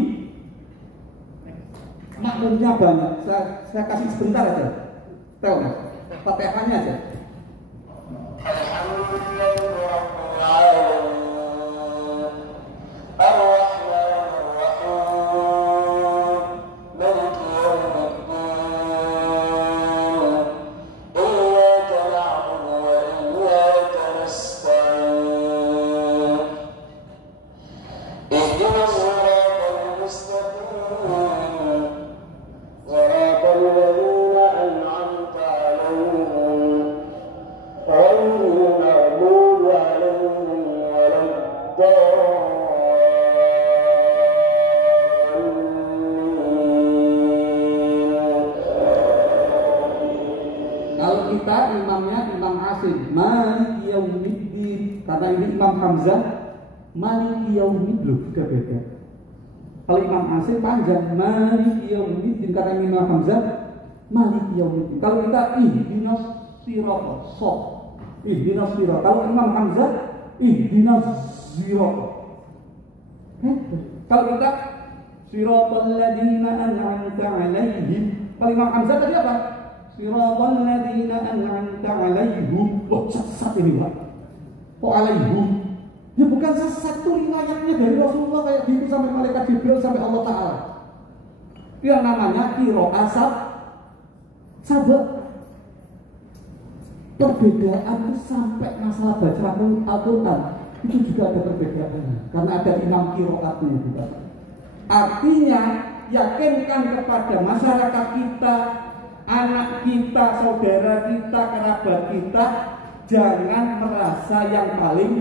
Makmumnya banyak. Saya kasih sebentar aja. Tahu Mas? Fatihahnya aja. Karena ini Imam Hamzah Maliki Yaumiddin, loh sudah beda. Kalau Imam Asim panjang Maliki Yaumiddin, karena ini Imam Hamzah Maliki Yaumiddin. Kalau kita ihdinas siratal sok, ihdinas siratal. Kalau Imam Hamzah ihdinas siratal. Kalau kita siratal ladzina an'amta 'alaihim. Kalau Imam Hamzah tadi apa? Siratal ladzina an'amta 'alaihim. Oh, sesat ini, Pak. Kok 'alaihim? Ya bukan sesat, itu riwayatnya dari Rasulullah kayak gitu sampai malaikat Jibril sampai Allah Ta'ala. Yang namanya qiraah sabar. Perbedaan itu sampai masalah baca Al-Quran itu juga ada perbedaan karena ada imam qiraatnya juga. Artinya yakinkan kepada masyarakat kita, anak kita, saudara kita, kerabat kita, jangan merasa yang paling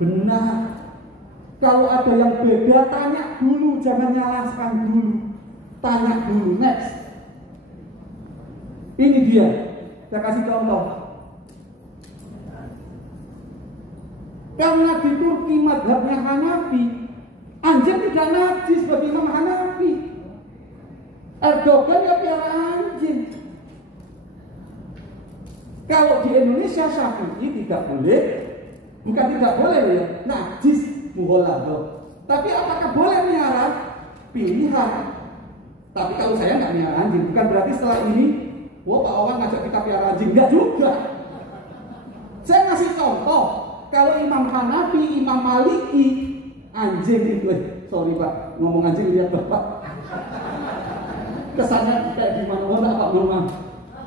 benar. Kalau ada yang beda, tanya dulu, jangan nyalahkan dulu. Tanya dulu. Next. Ini dia. Saya kasih contoh. Karena di Turki mazhabnya Hanafi, anjing tidak najis bagi Imam Hanafi. Erdogan ya piara anjing. Kalau di Indonesia Syafi'i tidak boleh. Bukan tidak boleh ya, najis muholado. Tapi apakah boleh melihara? Pilihan. Tapi kalau saya nggak melihara anjing, bukan berarti setelah ini, wah Pak Wawan ngajak kita piara anjing, nggak juga. Saya ngasih contoh, kalau Imam Hanafi, Imam Maliki, anjing itu, sorry Pak, ngomong anjing lihat Bapak. Kesannya kayak gimana? Pak Norman.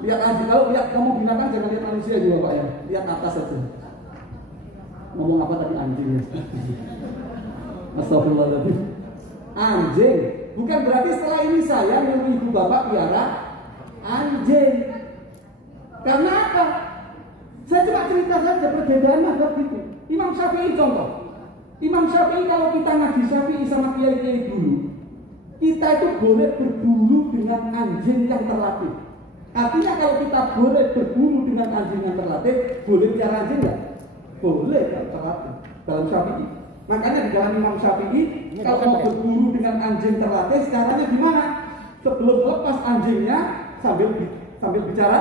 Lihat anjing, kalau lihat kamu binatang jangan lihat manusia juga Pak ya, lihat atas saja. Ngomong apa tadi anjing ya? Astagfirullahaladzim. Anjing. Bukan berarti setelah ini saya nyuruh ibu bapak piara anjing. Karena apa? Saya cuma cerita saja perbedaan mazhab itu. Imam Syafi'i contoh. Imam Syafi'i kalau kita ngaji Syafi'i sama kiai-kiai dulu, kita itu boleh berburu dengan anjing yang terlatih. Artinya kalau kita boleh berburu dengan anjing yang terlatih, boleh piara anjing nggak? Boleh kan terlatih dalam Syafi'i. Makanya di dalam Imam Syafi'i kalau mau berburu dengan anjing terlatih, caranya gimana? Sebelum lepas anjingnya sambil bicara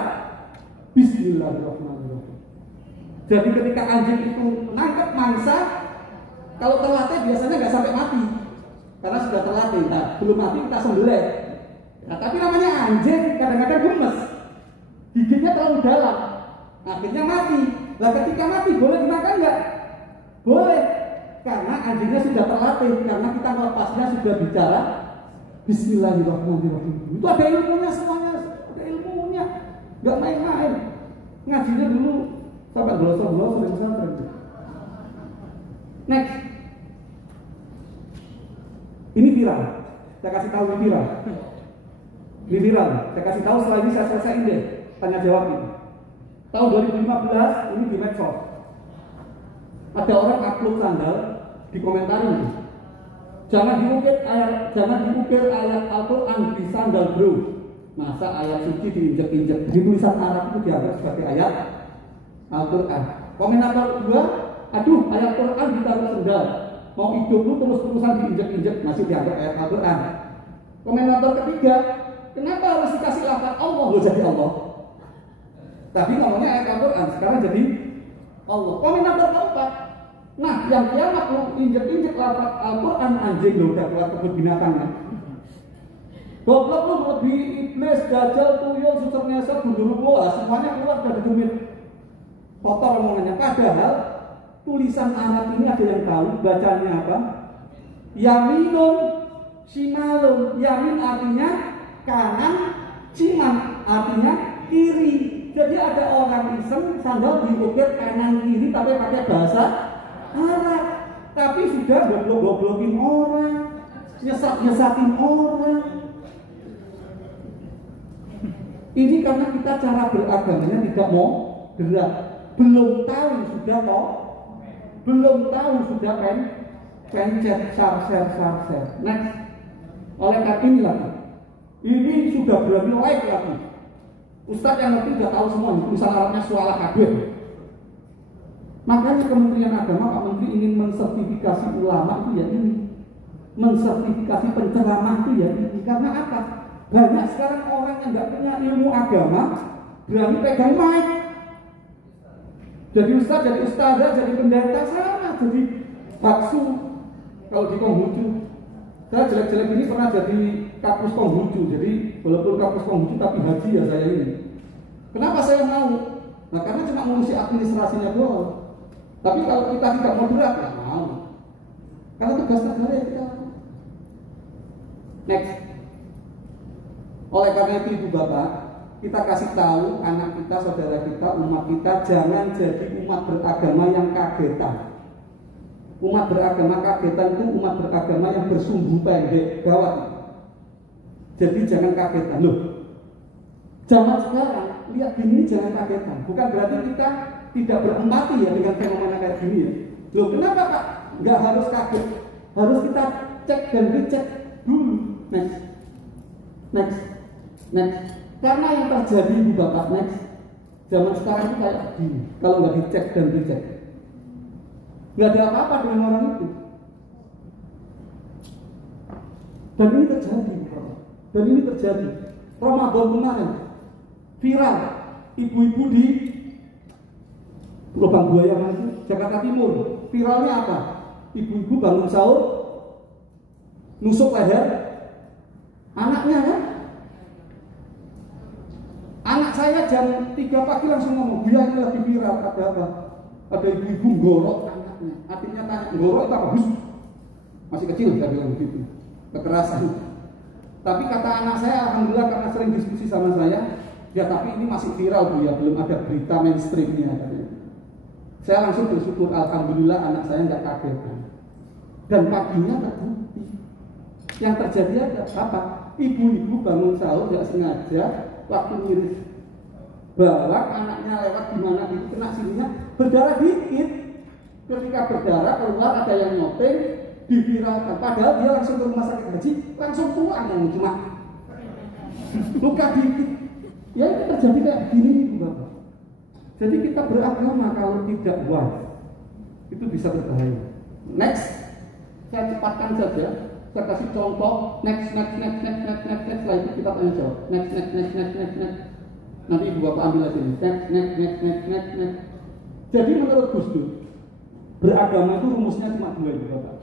Bismillahirrahmanirrahim. Jadi ketika anjing itu nangkep mangsa, kalau terlatih biasanya nggak sampai mati karena sudah terlatih. Nah, belum mati kita sembelih. Nah, tapi namanya anjing kadang-kadang gemes, gigitnya terlalu dalam, akhirnya mati. Nah ketika mati boleh dimakan nggak? Boleh, karena anjingnya sudah terlatih, karena kita melepasnya sudah bicara Bismillahirrahmanirrahim. Itu ada ilmunya semuanya, ada ilmunya, nggak main-main. Ngajinya dulu sampai glosor-glosor yang pesantren. Next, ini viral. Saya kasih tahu ini viral. Ini viral. Saya kasih tahu setelah ini saya selesaiin deh tanya jawab ini. Tahun 2015 ini di medsos ada orang upload sandal di komentarin, jangan diukir ayat Al-Quran di sandal bro, masa ayat suci diinjek-injek. Di tulisan Arab itu dianggap sebagai ayat Al-Quran. Komentator kedua, aduh ayat Quran ditaruh sandal, mau hidup lu terus-terusan diinjek-injek, masih dianggap ayat Al-Quran. Komentator ketiga, kenapa harus dikasih lafaz Allah? Lo jadi Allah. Tadi ngomongnya ayat Al-Quran, sekarang jadi Allah. Komentator keempat, nah yang kiamat lu injek-injek lafaz Al-Quran, anjing lo udah keluar kebun binatangnya. Goblok lu lebih iblis, dajjal, tuyul, suster ngesot, gundurwo, semuanya keluar dari jumit. Kotor omongannya. Padahal tulisan Arab ini ada yang tahu bacanya apa? Yaminun, shimalun. Yamin artinya kanan, shiman artinya kiri. Jadi ada orang iseng sandal diukir kanan kiri tapi pakai bahasa Arab. Tapi sudah goblok-goblokin orang, nyesat-nyesatin orang. Ini karena kita cara beragamanya tidak mau gerak. Belum tahu sudah kok. Belum tahu sudah pencet share. Next. Oleh karena ini lagi. Ini sudah berani live lagi. Ustadz yang ngerti sudah tahu semua. Tulisan Arabnya sualah kabir. Makanya Kementerian Agama, Pak Menteri ingin mensertifikasi ulama itu ya ini, mensertifikasi penceramah itu ya ini. Karena apa? Banyak sekarang orang yang nggak punya ilmu agama berani pegang mic. Jadi ustaz, jadi ustazah, jadi pendeta sama, jadi baksu. Kalau di Konghucu, saya jelek-jelek ini pernah jadi kapus Konghucu. Jadi walaupun kapus Konghucu tapi haji ya saya ini. Kenapa saya mau? Nah karena cuma ngurusi administrasinya doang. Tapi kalau kita tidak moderat, ya mau. Karena tugas negara ya kita lakukan. Next. Oleh karena itu Ibu Bapak, kita kasih tahu anak kita, saudara kita, umat kita, jangan jadi umat beragama yang kagetan. Umat beragama kagetan itu umat beragama yang bersumbu pendek, gawat. Jadi jangan kagetan. Loh, zaman sekarang lihat gini jangan kagetan. Bukan berarti kita tidak berempati ya dengan fenomena kayak gini ya. Loh, kenapa Pak? Nggak harus kaget. Harus kita cek dan dicek dulu. Next. Karena yang terjadi di Bapak next, zaman sekarang itu kayak gini. Kalau nggak dicek dan dicek, nggak ada apa-apa dengan orang itu. Dan ini terjadi, Bapak. Dan ini terjadi. Ramadan kemarin viral, ibu-ibu di Lubang Buaya itu Jakarta Timur. Viralnya apa? Ibu-ibu bangun sahur, nusuk leher anaknya kan? Anak saya jam 3 pagi langsung ngomong, "Buya ini lagi viral, ada apa?" Ada ibu-ibu gorok anaknya. Artinya tanya, gorok itu apa? Bus. Masih kecil saya bilang begitu. Kekerasan. Tapi kata anak saya, alhamdulillah karena sering diskusi sama saya, ya tapi ini masih viral Bu ya, belum ada berita mainstreamnya katanya. Saya langsung bersyukur, alhamdulillah anak saya nggak kaget kan. Dan paginya terbukti. Yang terjadi ada apa? Ibu-ibu bangun sahur nggak sengaja, waktu ngiris bawah anaknya lewat di mana itu kena sininya berdarah dikit. Ketika berdarah keluar ada yang nyopeng, diviralkan. Padahal dia langsung ke rumah sakit haji, langsung pulang yang cuma luka dikit. Ya itu terjadi kayak gini Ibu Bapak. Jadi kita beragama kalau tidak wise itu bisa berbahaya. Next, saya cepatkan saja. Saya kasih contoh. Next. Setelah itu kita tanya jawab. Next. Nanti Ibu Bapak ambil aja ini. Next. Jadi menurut Gus Dur, beragama itu rumusnya cuma 2 Ibu Bapak.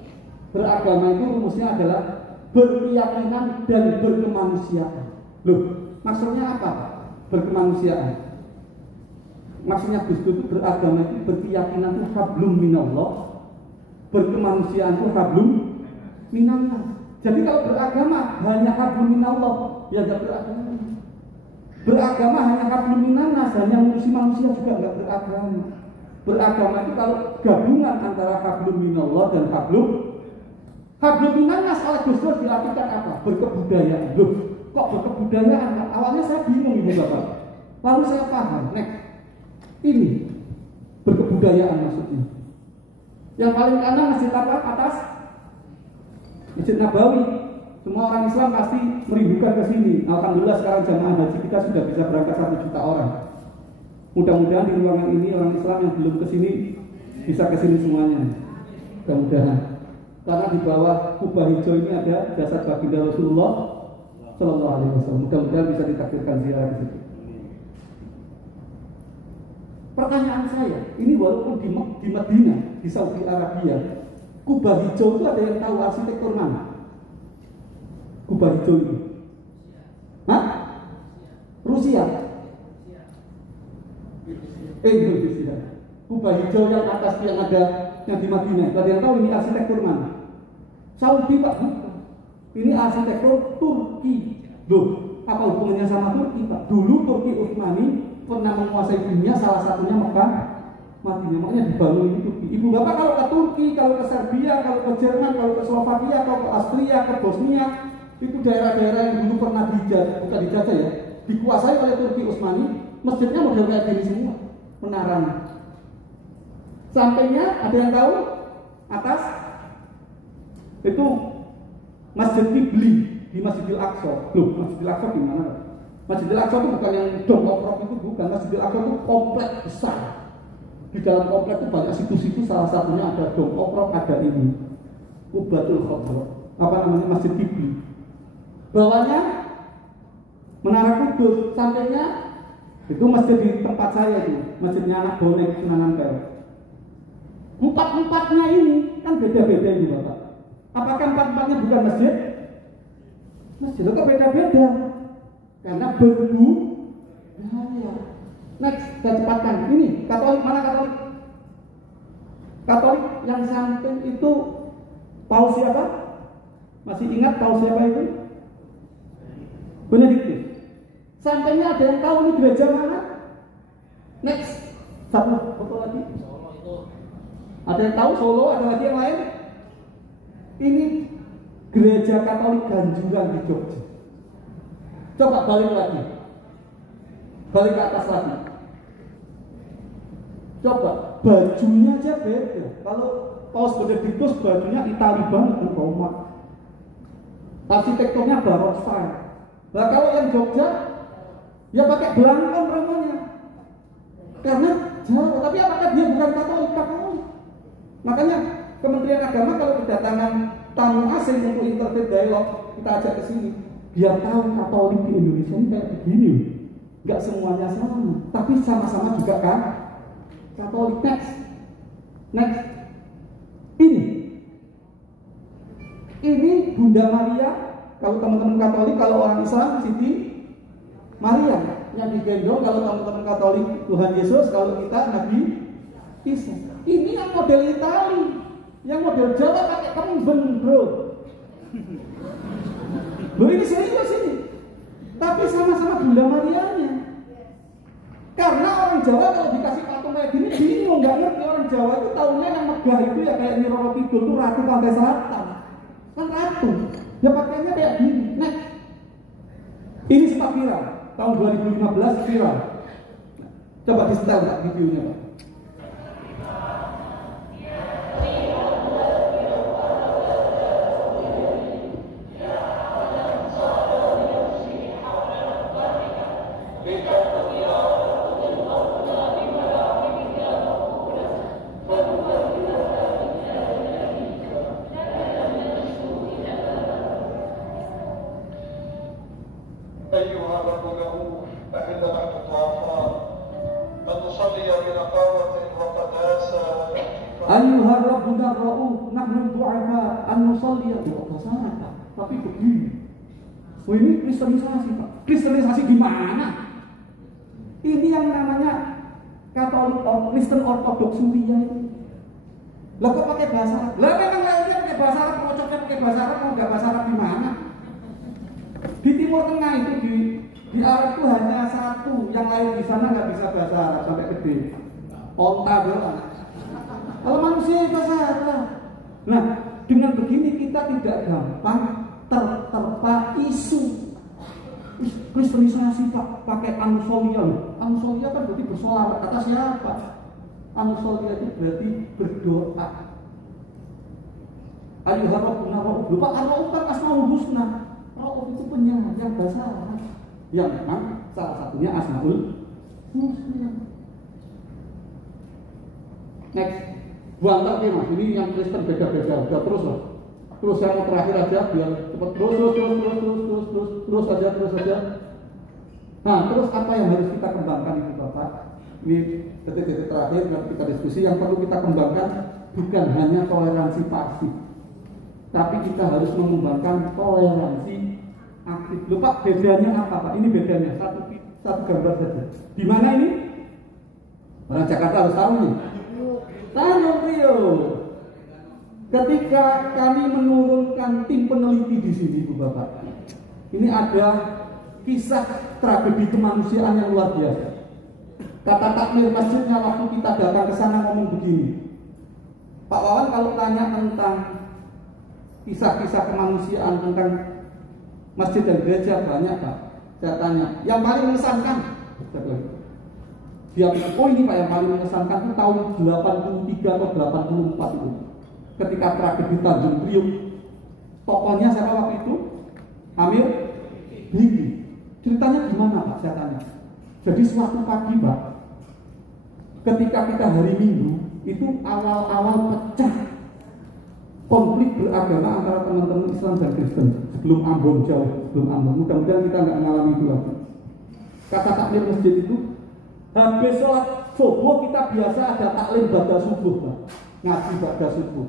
Beragama itu rumusnya adalah berkeyakinan dan berkemanusiaan. Loh, maksudnya apa? Berkemanusiaan. Maksudnya Gus Dur itu beragama itu berkeyakinan itu hablum minallah, berkemanusiaan itu hablum minallah. Jadi kalau beragama hanya hablum minallah, ya enggak beragama. Beragama hanya hablum minannas, hanya ngurusi manusia juga enggak beragama. Beragama itu kalau gabungan antara hablum minallah dan hablum minannas. Oleh Gus Dur diartikan apa? Berkebudayaan. Loh, kok berkebudayaan? Awalnya saya bingung Ibu Bapak. Lalu saya paham. Next. Ini berkebudayaan maksudnya. Yang paling kanan masjid apa? Atas Masjid Nabawi. Semua orang Islam pasti merindukan ke sini. Alhamdulillah sekarang jamaah haji kita sudah bisa berangkat 1 juta orang. Mudah-mudahan di ruangan ini orang Islam yang belum ke sini bisa ke sini semuanya. Mudah-mudahan. Karena di bawah kubah hijau ini ada jasad baginda Rasulullah Sallallahu Alaihi Wasallam. Mudah-mudahan bisa ditakdirkan ziarah di situ. Pertanyaan saya, ini walaupun di Madinah, di Saudi Arabia, kubah hijau itu ada yang tahu arsitektur mana? Kubah hijau itu? Hah? Rusia? Indonesia. Kubah hijau yang atas yang ada yang di Madinah, ada yang tahu ini arsitektur mana? Saudi Pak, bukan. Ini arsitektur Turki. Loh, apa hubungannya sama Turki Pak? Dulu Turki Utsmani pernah menguasai dunia, salah satunya Mekah, Madinah. Makanya dibangun di Turki. Ibu Bapak kalau ke Turki, kalau ke Serbia, kalau ke Jerman, kalau ke Slovakia, kalau ke Austria, ke Bosnia, itu daerah-daerah yang dulu pernah bukan dijajah ya, dikuasai oleh Turki Utsmani. Masjidnya model kayak gini semua, menaranya. Sampingnya ada yang tahu? Atas itu Masjid Qibli di Masjidil Aqsa. Loh, Masjidil Aqsa di mana? Masjidil Aqsa itu bukan yang dongkrok itu, bukan. Masjidil Aqsa itu kompleks besar. Di dalam komplek itu banyak situ-situ, salah satunya ada Dom Okrok, ada ini Ubatul Khadra, apa namanya, Masjid Kibli. Bawahnya Menara Kudus, sampingnya itu masjid di tempat saya itu, masjidnya anak bonek Sunan Ampel. Empat-empatnya ini kan beda-beda ini Bapak. Apakah empat-empatnya bukan masjid? Masjid itu beda-beda karena berbudaya. Next, saya cepatkan. Ini Katolik, mana Katolik? Katolik yang samping itu Paus siapa? Masih ingat Paus siapa itu? Benediktus. Sampingnya ada yang tahu ini gereja mana? Next, satu foto lagi. Ada yang tahu Solo? Ada lagi yang lain? Ini gereja Katolik Ganjuran di Jogja. Coba balik lagi, balik ke atas lagi. Coba bajunya aja beda. Kalau Paus Benediktus bajunya Itali banget kan, Roma. Arsitekturnya barok style. Nah kalau yang Jogja ya pakai belangkon ramanya. Karena Jawa, tapi apakah dia bukan Katolik? Katolik. Makanya Kementerian Agama kalau kedatangan tamu asing untuk interfaith dialog, kita ajak ke sini, biar tahu Katolik di Indonesia ini kayak begini. Enggak semuanya sama, tapi sama-sama juga kan Katolik. Next. Ini Bunda Maria. Kalau teman-teman Katolik, kalau orang Islam Siti Maria. Yang digendong kalau teman-teman Katolik Tuhan Yesus, kalau kita Nabi Isa. Ini yang model Itali, yang model Jawa pakai kemben bro. Ini serius ini. Tapi sama-sama Bunda Marianya. Karena orang Jawa kalau dikasih patung kayak gini bingung, nggak ngerti. Orang Jawa itu tahunya yang megah itu ya kayak Nyiroro Kidul itu Ratu Pantai Selatan. Kan ratu. Ya pakainya kayak gini. Next. Ini sempat viral. Tahun 2015 viral. Coba di setel Pak videonya Pak. Ayyuhar Rabbuna Ra'uf nahnu du'afa an nusalliya bi qasarata. Tapi begini. Oh ini kristenisasi Pak. Kristenisasi gimana? Ini yang namanya Katolik Kristen Ortodoks Suriah itu. Lah kok pakai bahasa Arab? Lah memang lainnya pakai bahasa Arab, procoknya pakai bahasa Arab, mau enggak bahasa Arab gimana? Di Timur Tengah itu di Arab itu hanya satu, yang lain di sana nggak bisa bahasa Arab sampai gede. Onta doang. Kalau manusia bahasa Arab. Nah, dengan begini kita tidak gampang terterpa isu kristenisasi Pak, pakai anusolia loh. Anusolia kan berarti bersolawat atas siapa? Anusolia itu berarti berdoa. Ayyuhar Rabbuna Ra'uf. Lupa Ar-Ra'uf kan Asmaul Husna. Ra'uf itu penyayang bahasa Arab. Yang memang salah satunya Asmaul Husna. Next. Buantar nih Mas, ini yang Kristen beda-beda. Udah terus lah. Terus yang terakhir aja biar cepat terus aja. Nah, terus apa yang harus kita kembangkan itu Bapak? Ini detik-detik terakhir nanti kita diskusi. Yang perlu kita kembangkan bukan hanya toleransi pasif, tapi kita harus mengembangkan toleransi aktif. Lupa bedanya apa Pak? Ini bedanya satu gambar saja. Di mana ini? Orang Jakarta harus tahu nih. Tanjung Priok. Ketika kami menurunkan tim peneliti di sini, Bu Bapak, ini ada kisah tragedi kemanusiaan yang luar biasa. Kata takmir masjidnya waktu kita datang ke sana ngomong begini, Pak Wawan kalau tanya tentang kisah-kisah kemanusiaan tentang masjid dan gereja banyak Pak. Saya tanya, yang paling mengesankan? Dia bilang, oh ini Pak yang paling mengesankan itu tahun 83 atau 84 itu. Ketika tragedi Tanjung Priok, tokohnya siapa waktu itu? Amir Bigi. Ceritanya gimana Pak? Saya tanya. Jadi suatu pagi Pak, ketika kita hari Minggu itu awal-awal pecah konflik beragama antara teman-teman Islam dan Kristen sebelum Ambon, jauh sebelum Ambon. Mudah-mudahan kita nggak mengalami itu lagi. Kata taklim masjid itu, habis sholat subuh kita biasa ada taklim ba'da subuh, Pak. Ngaji ba'da subuh.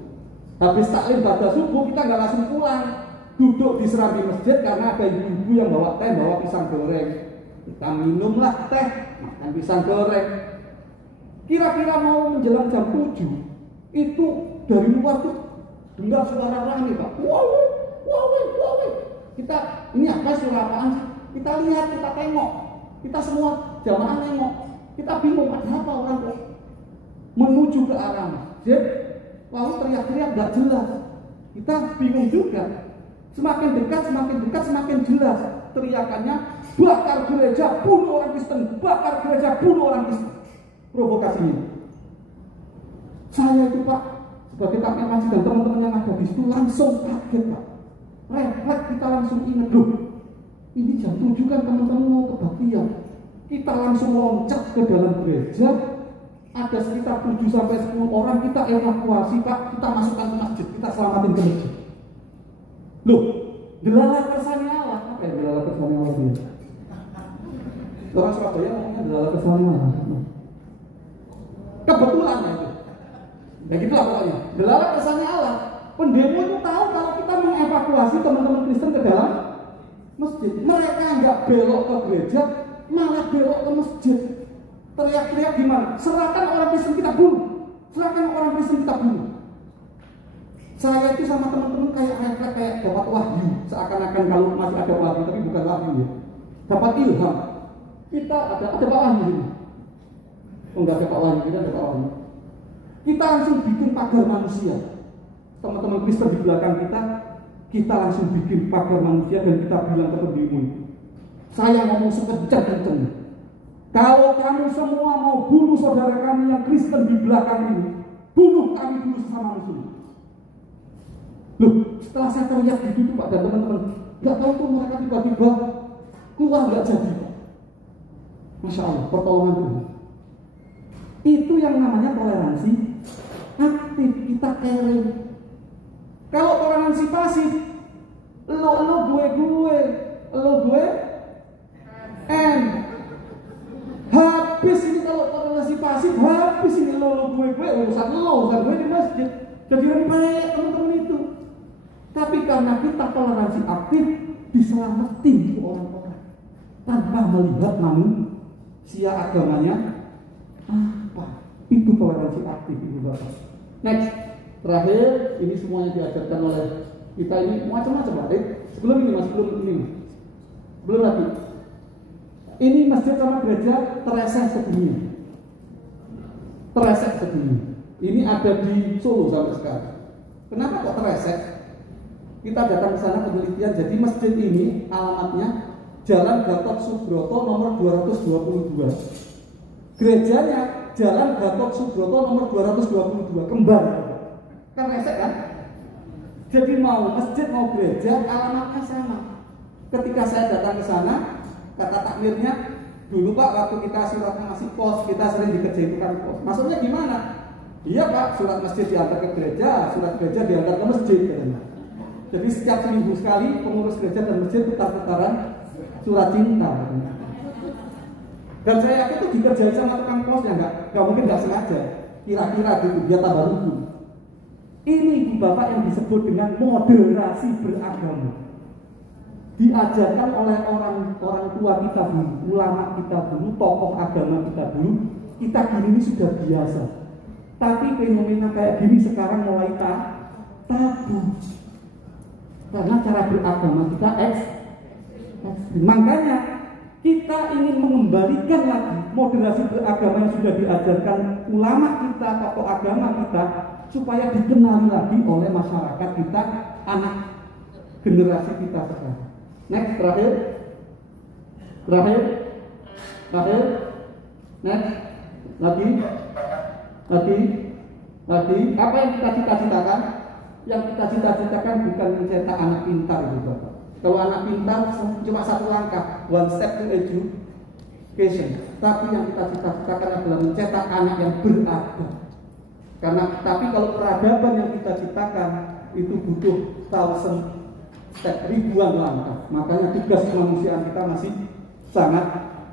Habis taklim ba'da subuh kita nggak langsung pulang, duduk di serambi masjid karena ada ibu-ibu yang bawa teh, bawa pisang goreng. Kita minumlah teh, makan pisang goreng. Kira-kira mau menjelang jam 7, itu dari luar tuh dengar suara rame, Pak. Wawe. Kita, ini apa suara apaan sih? Kita lihat, kita tengok. Kita semua jamaah nengok. Kita bingung, ada apa orang kok menuju ke arah masjid, lalu teriak-teriak gak jelas. Kita bingung juga. Semakin dekat, semakin jelas teriakannya, bakar gereja, bunuh orang Kristen, bakar gereja, bunuh orang Kristen. Provokasinya. Saya itu, Pak, sebagai kakek masjid dan teman-teman yang ada di situ langsung kaget, Pak. Refleks kita langsung ingat, loh, ini jam 7 kan teman-teman mau kebaktian. Kita langsung loncat ke dalam gereja. Ada sekitar 7-10 orang, kita evakuasi, Pak. Kita masukkan ke masjid, kita selamatin ke masjid. Loh, delala kersane Allah. Apa ya delala kersane Allah dia? Orang Surabaya ngomongnya delala kersane Allah. Kebetulan ya itu. Ya gitulah pokoknya. Delala kersane Allah. Pendemo itu tahu kalau kita mengevakuasi teman-teman Kristen ke dalam masjid. Mereka nggak belok ke gereja, malah belok ke masjid. Teriak-teriak gimana? Serahkan orang Kristen kita bunuh. Serahkan orang Kristen kita bunuh. Saya itu sama teman-teman kayak refleks, kayak dapat wahyu. Seakan-akan kalau masih ada wahyu, tapi bukan wahyu ya. Dapat ilham. Kita ada Pak Wahyu ini. Oh, enggak ada Pak Wahyu, kita ada Pak Wahyu. Kita langsung bikin pagar manusia. Teman-teman Kristen di belakang kita langsung bikin pagar manusia dan kita bilang ke pendemo itu. Saya ngomong sekencang-kencangnya. Kalau kamu semua mau bunuh saudara kami yang Kristen di belakang ini, bunuh kami dulu sesama muslim. Loh, setelah saya teriak gitu Pak dan teman-teman, nggak tahu tuh mereka tiba-tiba keluar nggak jadi. Masya Allah, pertolongan Tuhan. Itu yang namanya toleransi aktif, kita caring. Kalau toleransi pasif, lo gue, and habis ini. Kalau toleransi pasif, habis ini lo gue, urusan gue di masjid. Jadi rempeyek teman-teman itu. Tapi karena kita toleransi aktif, diselamatin orang-orang tanpa melihat manusia agamanya apa. Itu toleransi aktif, Ibu Bapak. Next, terakhir, ini semuanya diajarkan oleh kita ini macam-macam, Pak. Sebelum ini Mas. Belum lagi. Ini masjid sama gereja teresek sedunia. Ini ada di Solo sampai sekarang. Kenapa kok teresek? Kita datang ke sana penelitian. Jadi masjid ini alamatnya Jalan Gatot Subroto nomor 222. Gerejanya Jalan Gatot Subroto nomor 222. Kembar. Kan resek kan? Jadi mau masjid mau gereja alamatnya sama. Ketika saya datang ke sana, kata takmirnya, dulu Pak waktu kita suratnya masih pos, kita sering dikerjain tukang pos. Maksudnya gimana? Iya Pak, surat masjid diantar ke gereja, surat gereja diantar ke masjid katanya. Jadi setiap seminggu sekali pengurus gereja dan masjid putar-putaran surat cinta katanya. Dan saya yakin itu dikerjain sama tukang pos ya nggak mungkin nggak sengaja. Kira-kira gitu, dia tambah lucu. Ini Ibu Bapak yang disebut dengan moderasi beragama. Diajarkan oleh orang tua kita dulu, ulama kita dulu, tokoh agama kita dulu. Kita gini ini sudah biasa. Tapi fenomena kayak gini sekarang mulai tabu. Karena cara beragama kita ekstrim. Makanya kita ingin mengembalikan lagi moderasi beragama yang sudah diajarkan ulama kita, tokoh agama kita, supaya dikenali lagi oleh masyarakat kita, anak generasi kita sekarang. Next, terakhir. Next, lagi. Apa yang kita cita-citakan? Yang kita cita-citakan bukan mencetak anak pintar, Ibu Bapak. Kalau anak pintar cuma satu langkah, one step to edu, tapi yang kita cita-citakan adalah mencetak anak yang beradab. Tapi kalau peradaban yang kita ciptakan itu butuh ribuan langkah. Makanya tugas kemanusiaan kita masih sangat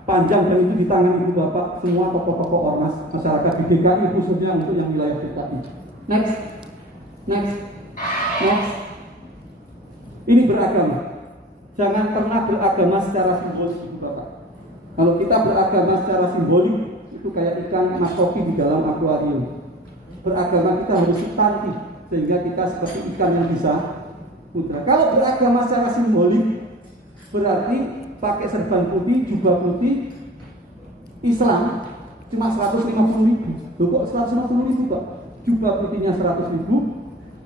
panjang, dan itu di tangan ibu bapak semua tokoh-tokoh ormas masyarakat di DKI, khususnya untuk yang wilayah DKI. Next. Ini beragama. Jangan pernah beragama secara simbolis, ibu bapak. Kalau kita beragama secara simbolik, itu kayak ikan maskoki di dalam akuarium. Beragama kita harus substantif, sehingga kita seperti ikan yang bisa muter. Kalau beragama secara simbolik, berarti pakai serban putih, jubah putih, Islam cuma 150.000. Loh kok 150.000 Pak? Jubah putihnya 100.000,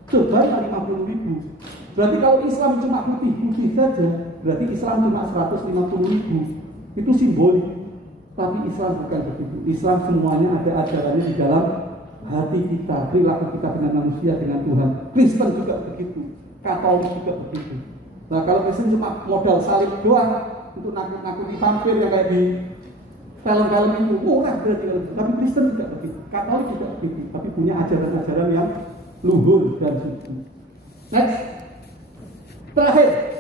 serban 50.000. Berarti kalau Islam cuma putih saja, berarti Islam cuma 150.000. Itu simbolik. Tapi Islam bukan begitu. Islam semuanya ada ajarannya di dalam hati kita, perilaku kita dengan manusia, dengan Tuhan. Kristen juga begitu, Katolik juga begitu. Nah kalau Kristen cuma modal salib doang untuk nakut-nakuti vampir yang kayak di film-film itu, berarti. Tapi Kristen juga begitu, Katolik juga begitu, tapi punya ajaran-ajaran yang luhur dan suci. Next, terakhir.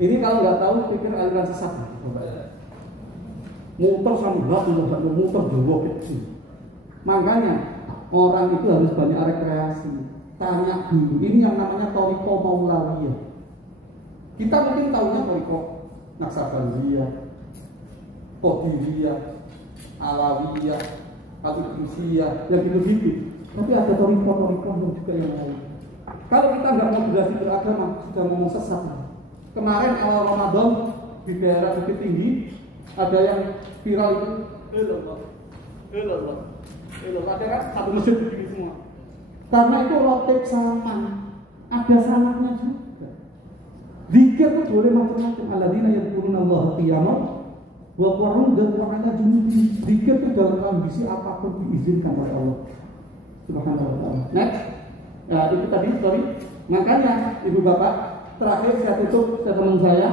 Ini kalau nggak tahu pikir aliran sesat. Muter sambil muter jauh kecil. Makanya orang itu harus banyak rekreasi. Tanya dulu. Ini yang namanya Thariqah Maulawiyah. Kita mungkin tahunya Thariqah Naksabandiyah, Qadiriyah, Alawiyah, Qadisiyah, yang gitu-gitu. Tapi ada Thariqah juga yang lain. Kalau kita nggak mau belajar beragama, sudah ngomong sesat. Kemarin awal Ramadan di daerah Bukit Tinggi ada yang viral itu, ada kan satu masjid begini semua. Karena itu rotip sama, ada sanatnya juga. Zikir itu boleh macam-macam. Alladzina yadhkuruna Allah qiyaman wa qu'udan wa 'ala junubihim. Zikir itu dalam kondisi apapun diizinkan oleh Allah Subhanahu wa taala. Next. Nah, itu tadi sorry. Makanya Ibu Bapak, terakhir saya tutup statement saya.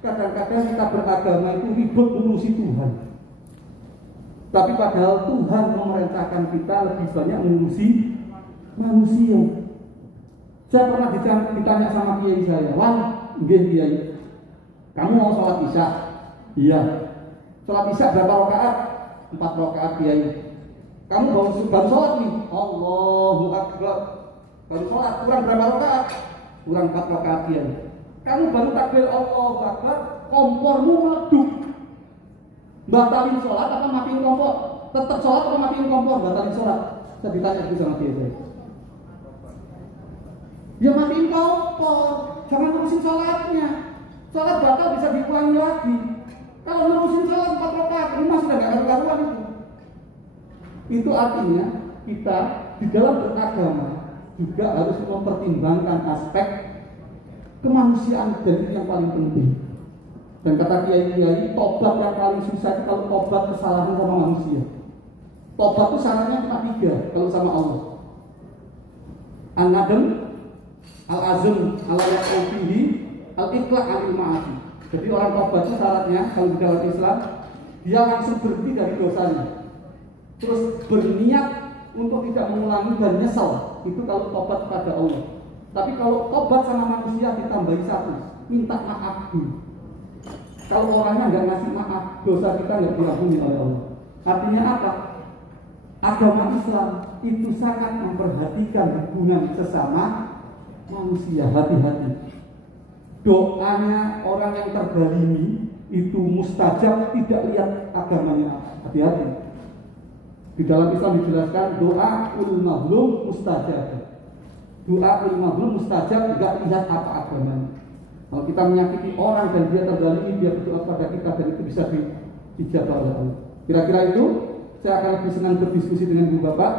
Kadang-kadang kita beragama itu ribut ngurusi Tuhan. Tapi padahal Tuhan memerintahkan kita lebih banyak mengurusi manusia. Saya pernah ditanya sama kiai saya, "Wah, nggih kiai, kamu mau sholat isya?" "Iya." "Sholat isya berapa rakaat?" 4 rakaat kiai. "Kamu baru sholat nih?" "Allahu Akbar." "Baru sholat, kurang berapa rakaat?" "Kurang 4 rakaat kiai." "Kamu baru takbir Allahu Akbar, kompormu meleduk. Batalin sholat apa matiin kompor? Tetap sholat atau matiin kompor? Batalin sholat." Saya ditanya itu sama kiai saya. "Ya matiin kompor, jangan ngurusin sholatnya. Sholat batal bisa diulangi lagi. Kalau ngurusin sholat 4 rakaat, rumah sudah gak karu-karuan itu." Itu artinya kita di dalam beragama juga harus mempertimbangkan aspek kemanusiaan, dan itu yang paling penting. Dan kata kiai-kiai, tobat yang paling susah itu kalau tobat kesalahan sama manusia. Tobat itu syaratnya cuma 3 kalau sama Allah: an-nadam, al-azm, al-yaqfihi, al-iqla' anil ma'asi. Jadi orang tobat itu syaratnya kalau di dalam Islam, dia langsung berhenti dari dosanya, terus berniat untuk tidak mengulangi dan nyesal. Itu kalau tobat kepada Allah. Tapi kalau tobat sama manusia ditambahi 1, minta maaf dulu. Kalau orangnya nggak ngasih maaf, dosa kita nggak diampuni oleh Allah. Artinya apa? Agama Islam itu sangat memperhatikan hubungan sesama manusia. Hati-hati. Doanya orang yang terzalimi itu mustajab, tidak lihat agamanya. Hati-hati. Di dalam Islam dijelaskan doa ul mazlum mustajab. Doa ul mazlum mustajab, tidak lihat apa agamanya. Kalau kita menyakiti orang dan dia terzalimi, dia berdoa pada kita dan itu bisa dijabah oleh Allah. Kira-kira itu. Saya akan lebih senang berdiskusi dengan Ibu Bapak.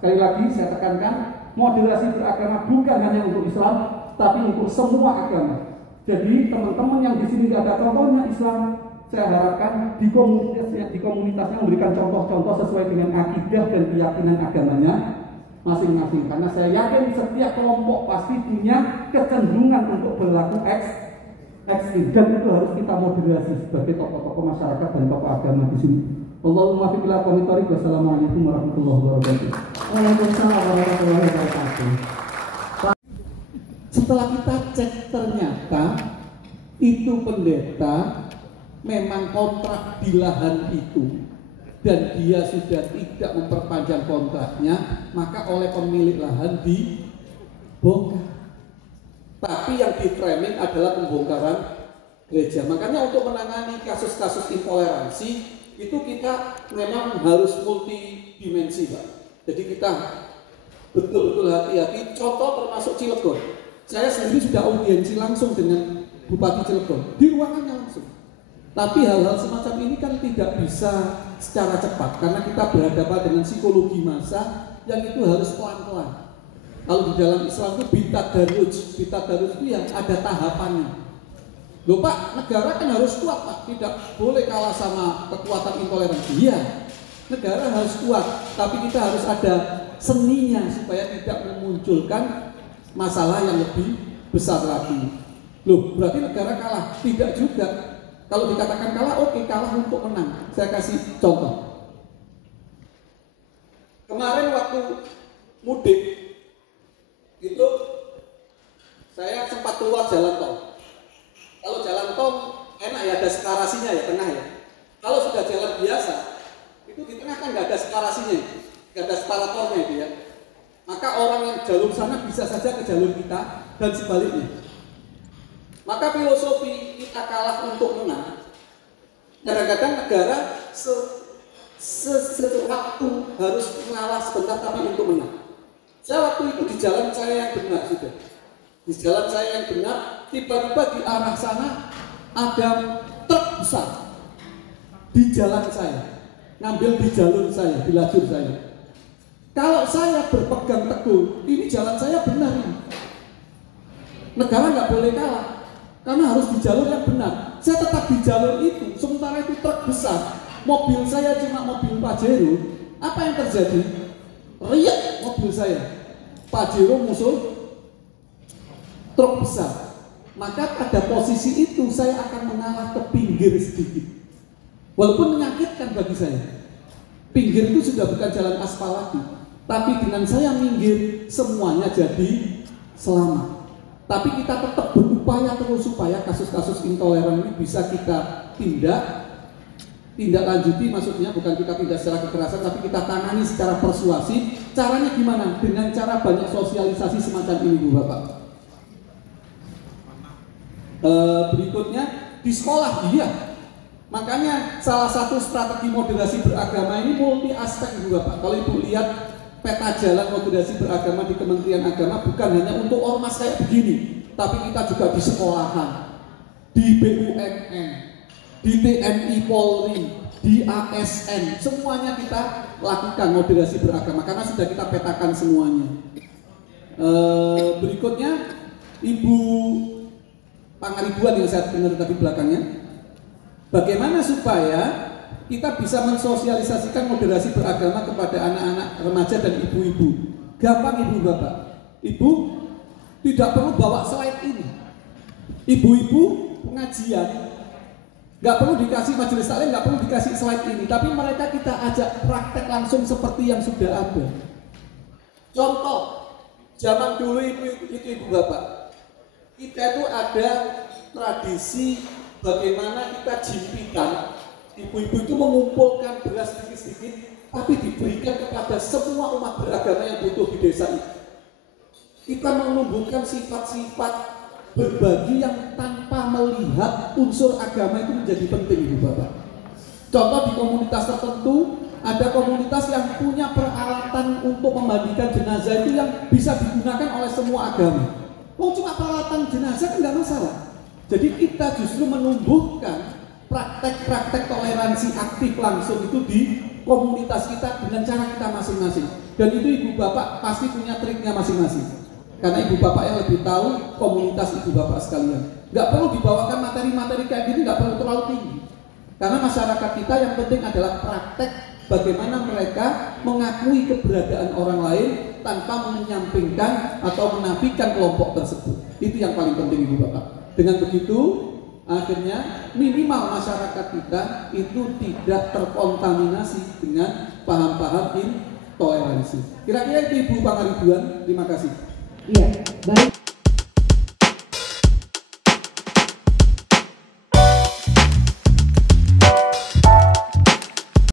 Sekali lagi saya tekankan, moderasi beragama bukan hanya untuk Islam, tapi untuk semua agama. Jadi teman-teman yang di sini tidak ada contohnya Islam, saya harapkan di komunitasnya memberikan contoh-contoh sesuai dengan akidah dan keyakinan agamanya masing-masing. Karena saya yakin setiap kelompok pasti punya kecenderungan untuk berlaku ekstrim, dan itu harus kita moderasi sebagai tokoh-tokoh masyarakat dan tokoh agama di sini. Allahumma fi ila qanitori. Wassalamualaikum warahmatullahi wabarakatuh. Waalaikumsalam warahmatullahi wabarakatuh. Setelah kita cek ternyata itu pendeta memang kontrak di lahan itu dan dia sudah tidak memperpanjang kontraknya, maka oleh pemilik lahan dibongkar. Tapi yang di framing adalah pembongkaran gereja. Makanya untuk menangani kasus-kasus intoleransi itu kita memang harus multidimensi, Pak. Jadi kita betul-betul hati-hati. Contoh termasuk Cilegon. Saya sendiri sudah audiensi langsung dengan Bupati Cilegon di ruangannya langsung. Tapi hal-hal semacam ini kan tidak bisa secara cepat karena kita berhadapan dengan psikologi massa yang itu harus pelan-pelan. Kalau di dalam Islam itu bitadarruj itu yang ada tahapannya. Loh Pak, negara kan harus kuat Pak, tidak boleh kalah sama kekuatan intoleransi. Iya, negara harus kuat, tapi kita harus ada seninya supaya tidak memunculkan masalah yang lebih besar lagi. Loh, berarti negara kalah? Tidak juga. Kalau dikatakan kalah, oke, kalah untuk menang. Saya kasih contoh. Kemarin waktu mudik itu saya sempat keluar jalan tol. Kalau jalan tol enak ya, ada separasinya ya, tengah ya. Kalau sudah jalan biasa, itu di tengah kan nggak ada separasinya, nggak ada separatornya itu ya. Maka orang yang jalur sana bisa saja ke jalur kita dan sebaliknya. Maka filosofi kita kalah untuk menang. Kadang-kadang negara sewaktu harus mengalah sebentar tapi untuk menang. Saya waktu itu di jalan saya yang benar sudah. Di jalan saya yang benar, tiba-tiba di arah sana ada truk besar di jalan saya, ngambil di jalur saya, di lajur saya. Kalau saya berpegang teguh, ini jalan saya benar ini. Negara nggak boleh kalah, karena harus di jalur yang benar. Saya tetap di jalur itu, sementara itu truk besar, mobil saya cuma mobil Pajero. Apa yang terjadi? Riak mobil saya, Pajero musuh truk besar. Maka pada posisi itu saya akan mengalah ke pinggir sedikit, walaupun menyakitkan bagi saya. Pinggir itu sudah bukan jalan aspal lagi, tapi dengan saya minggir semuanya jadi selamat. Tapi kita tetap berupaya terus supaya kasus-kasus intoleran ini bisa kita tindak lanjuti, maksudnya bukan kita tindak secara kekerasan, tapi kita tangani secara persuasif. Caranya gimana? Dengan cara banyak sosialisasi semacam ini, Bu Bapak. Berikutnya di sekolah, iya. Makanya salah satu strategi moderasi beragama ini multi aspek, Bu Bapak. Kalau Ibu lihat peta jalan moderasi beragama di Kementerian Agama bukan hanya untuk ormas kayak begini, tapi kita juga di sekolahan, di BUMN, di TNI Polri, di ASN, semuanya kita lakukan moderasi beragama karena sudah kita petakan semuanya. Berikutnya Ibu Pangaribuan yang saya dengar tadi belakangnya, bagaimana supaya kita bisa mensosialisasikan moderasi beragama kepada anak-anak remaja dan ibu-ibu. Gampang Ibu Bapak, Ibu tidak perlu bawa slide ini. Ibu-ibu pengajian nggak perlu dikasih majelis taklim, nggak perlu dikasih slide ini, tapi mereka kita ajak praktek langsung seperti yang sudah ada. Contoh, zaman dulu Ibu Bapak, kita itu ada tradisi bagaimana kita jimpitan. Ibu-ibu itu mengumpulkan beras sedikit-sedikit, tapi diberikan kepada semua umat beragama yang butuh di desa itu. Kita menumbuhkan sifat-sifat berbagi yang tanpa melihat unsur agama itu menjadi penting, Ibu Bapak. Contoh di komunitas tertentu, ada komunitas yang punya peralatan untuk memandikan jenazah itu yang bisa digunakan oleh semua agama. Oh, cuma peralatan jenazah kan nggak masalah. Jadi kita justru menumbuhkan praktek-praktek toleransi aktif langsung itu di komunitas kita dengan cara kita masing-masing. Dan itu ibu bapak pasti punya triknya masing-masing. Karena ibu bapak yang lebih tahu komunitas ibu bapak sekalian. Nggak perlu dibawakan materi-materi kayak gini, nggak perlu terlalu tinggi. Karena masyarakat kita yang penting adalah praktek bagaimana mereka mengakui keberadaan orang lain tanpa menyampingkan atau menafikan kelompok tersebut. Itu yang paling penting ibu bapak. Dengan begitu, akhirnya minimal masyarakat kita itu tidak terkontaminasi dengan paham-paham intoleransi. Kira-kira itu Ibu Pangaribuan. Terima kasih. Iya, baik.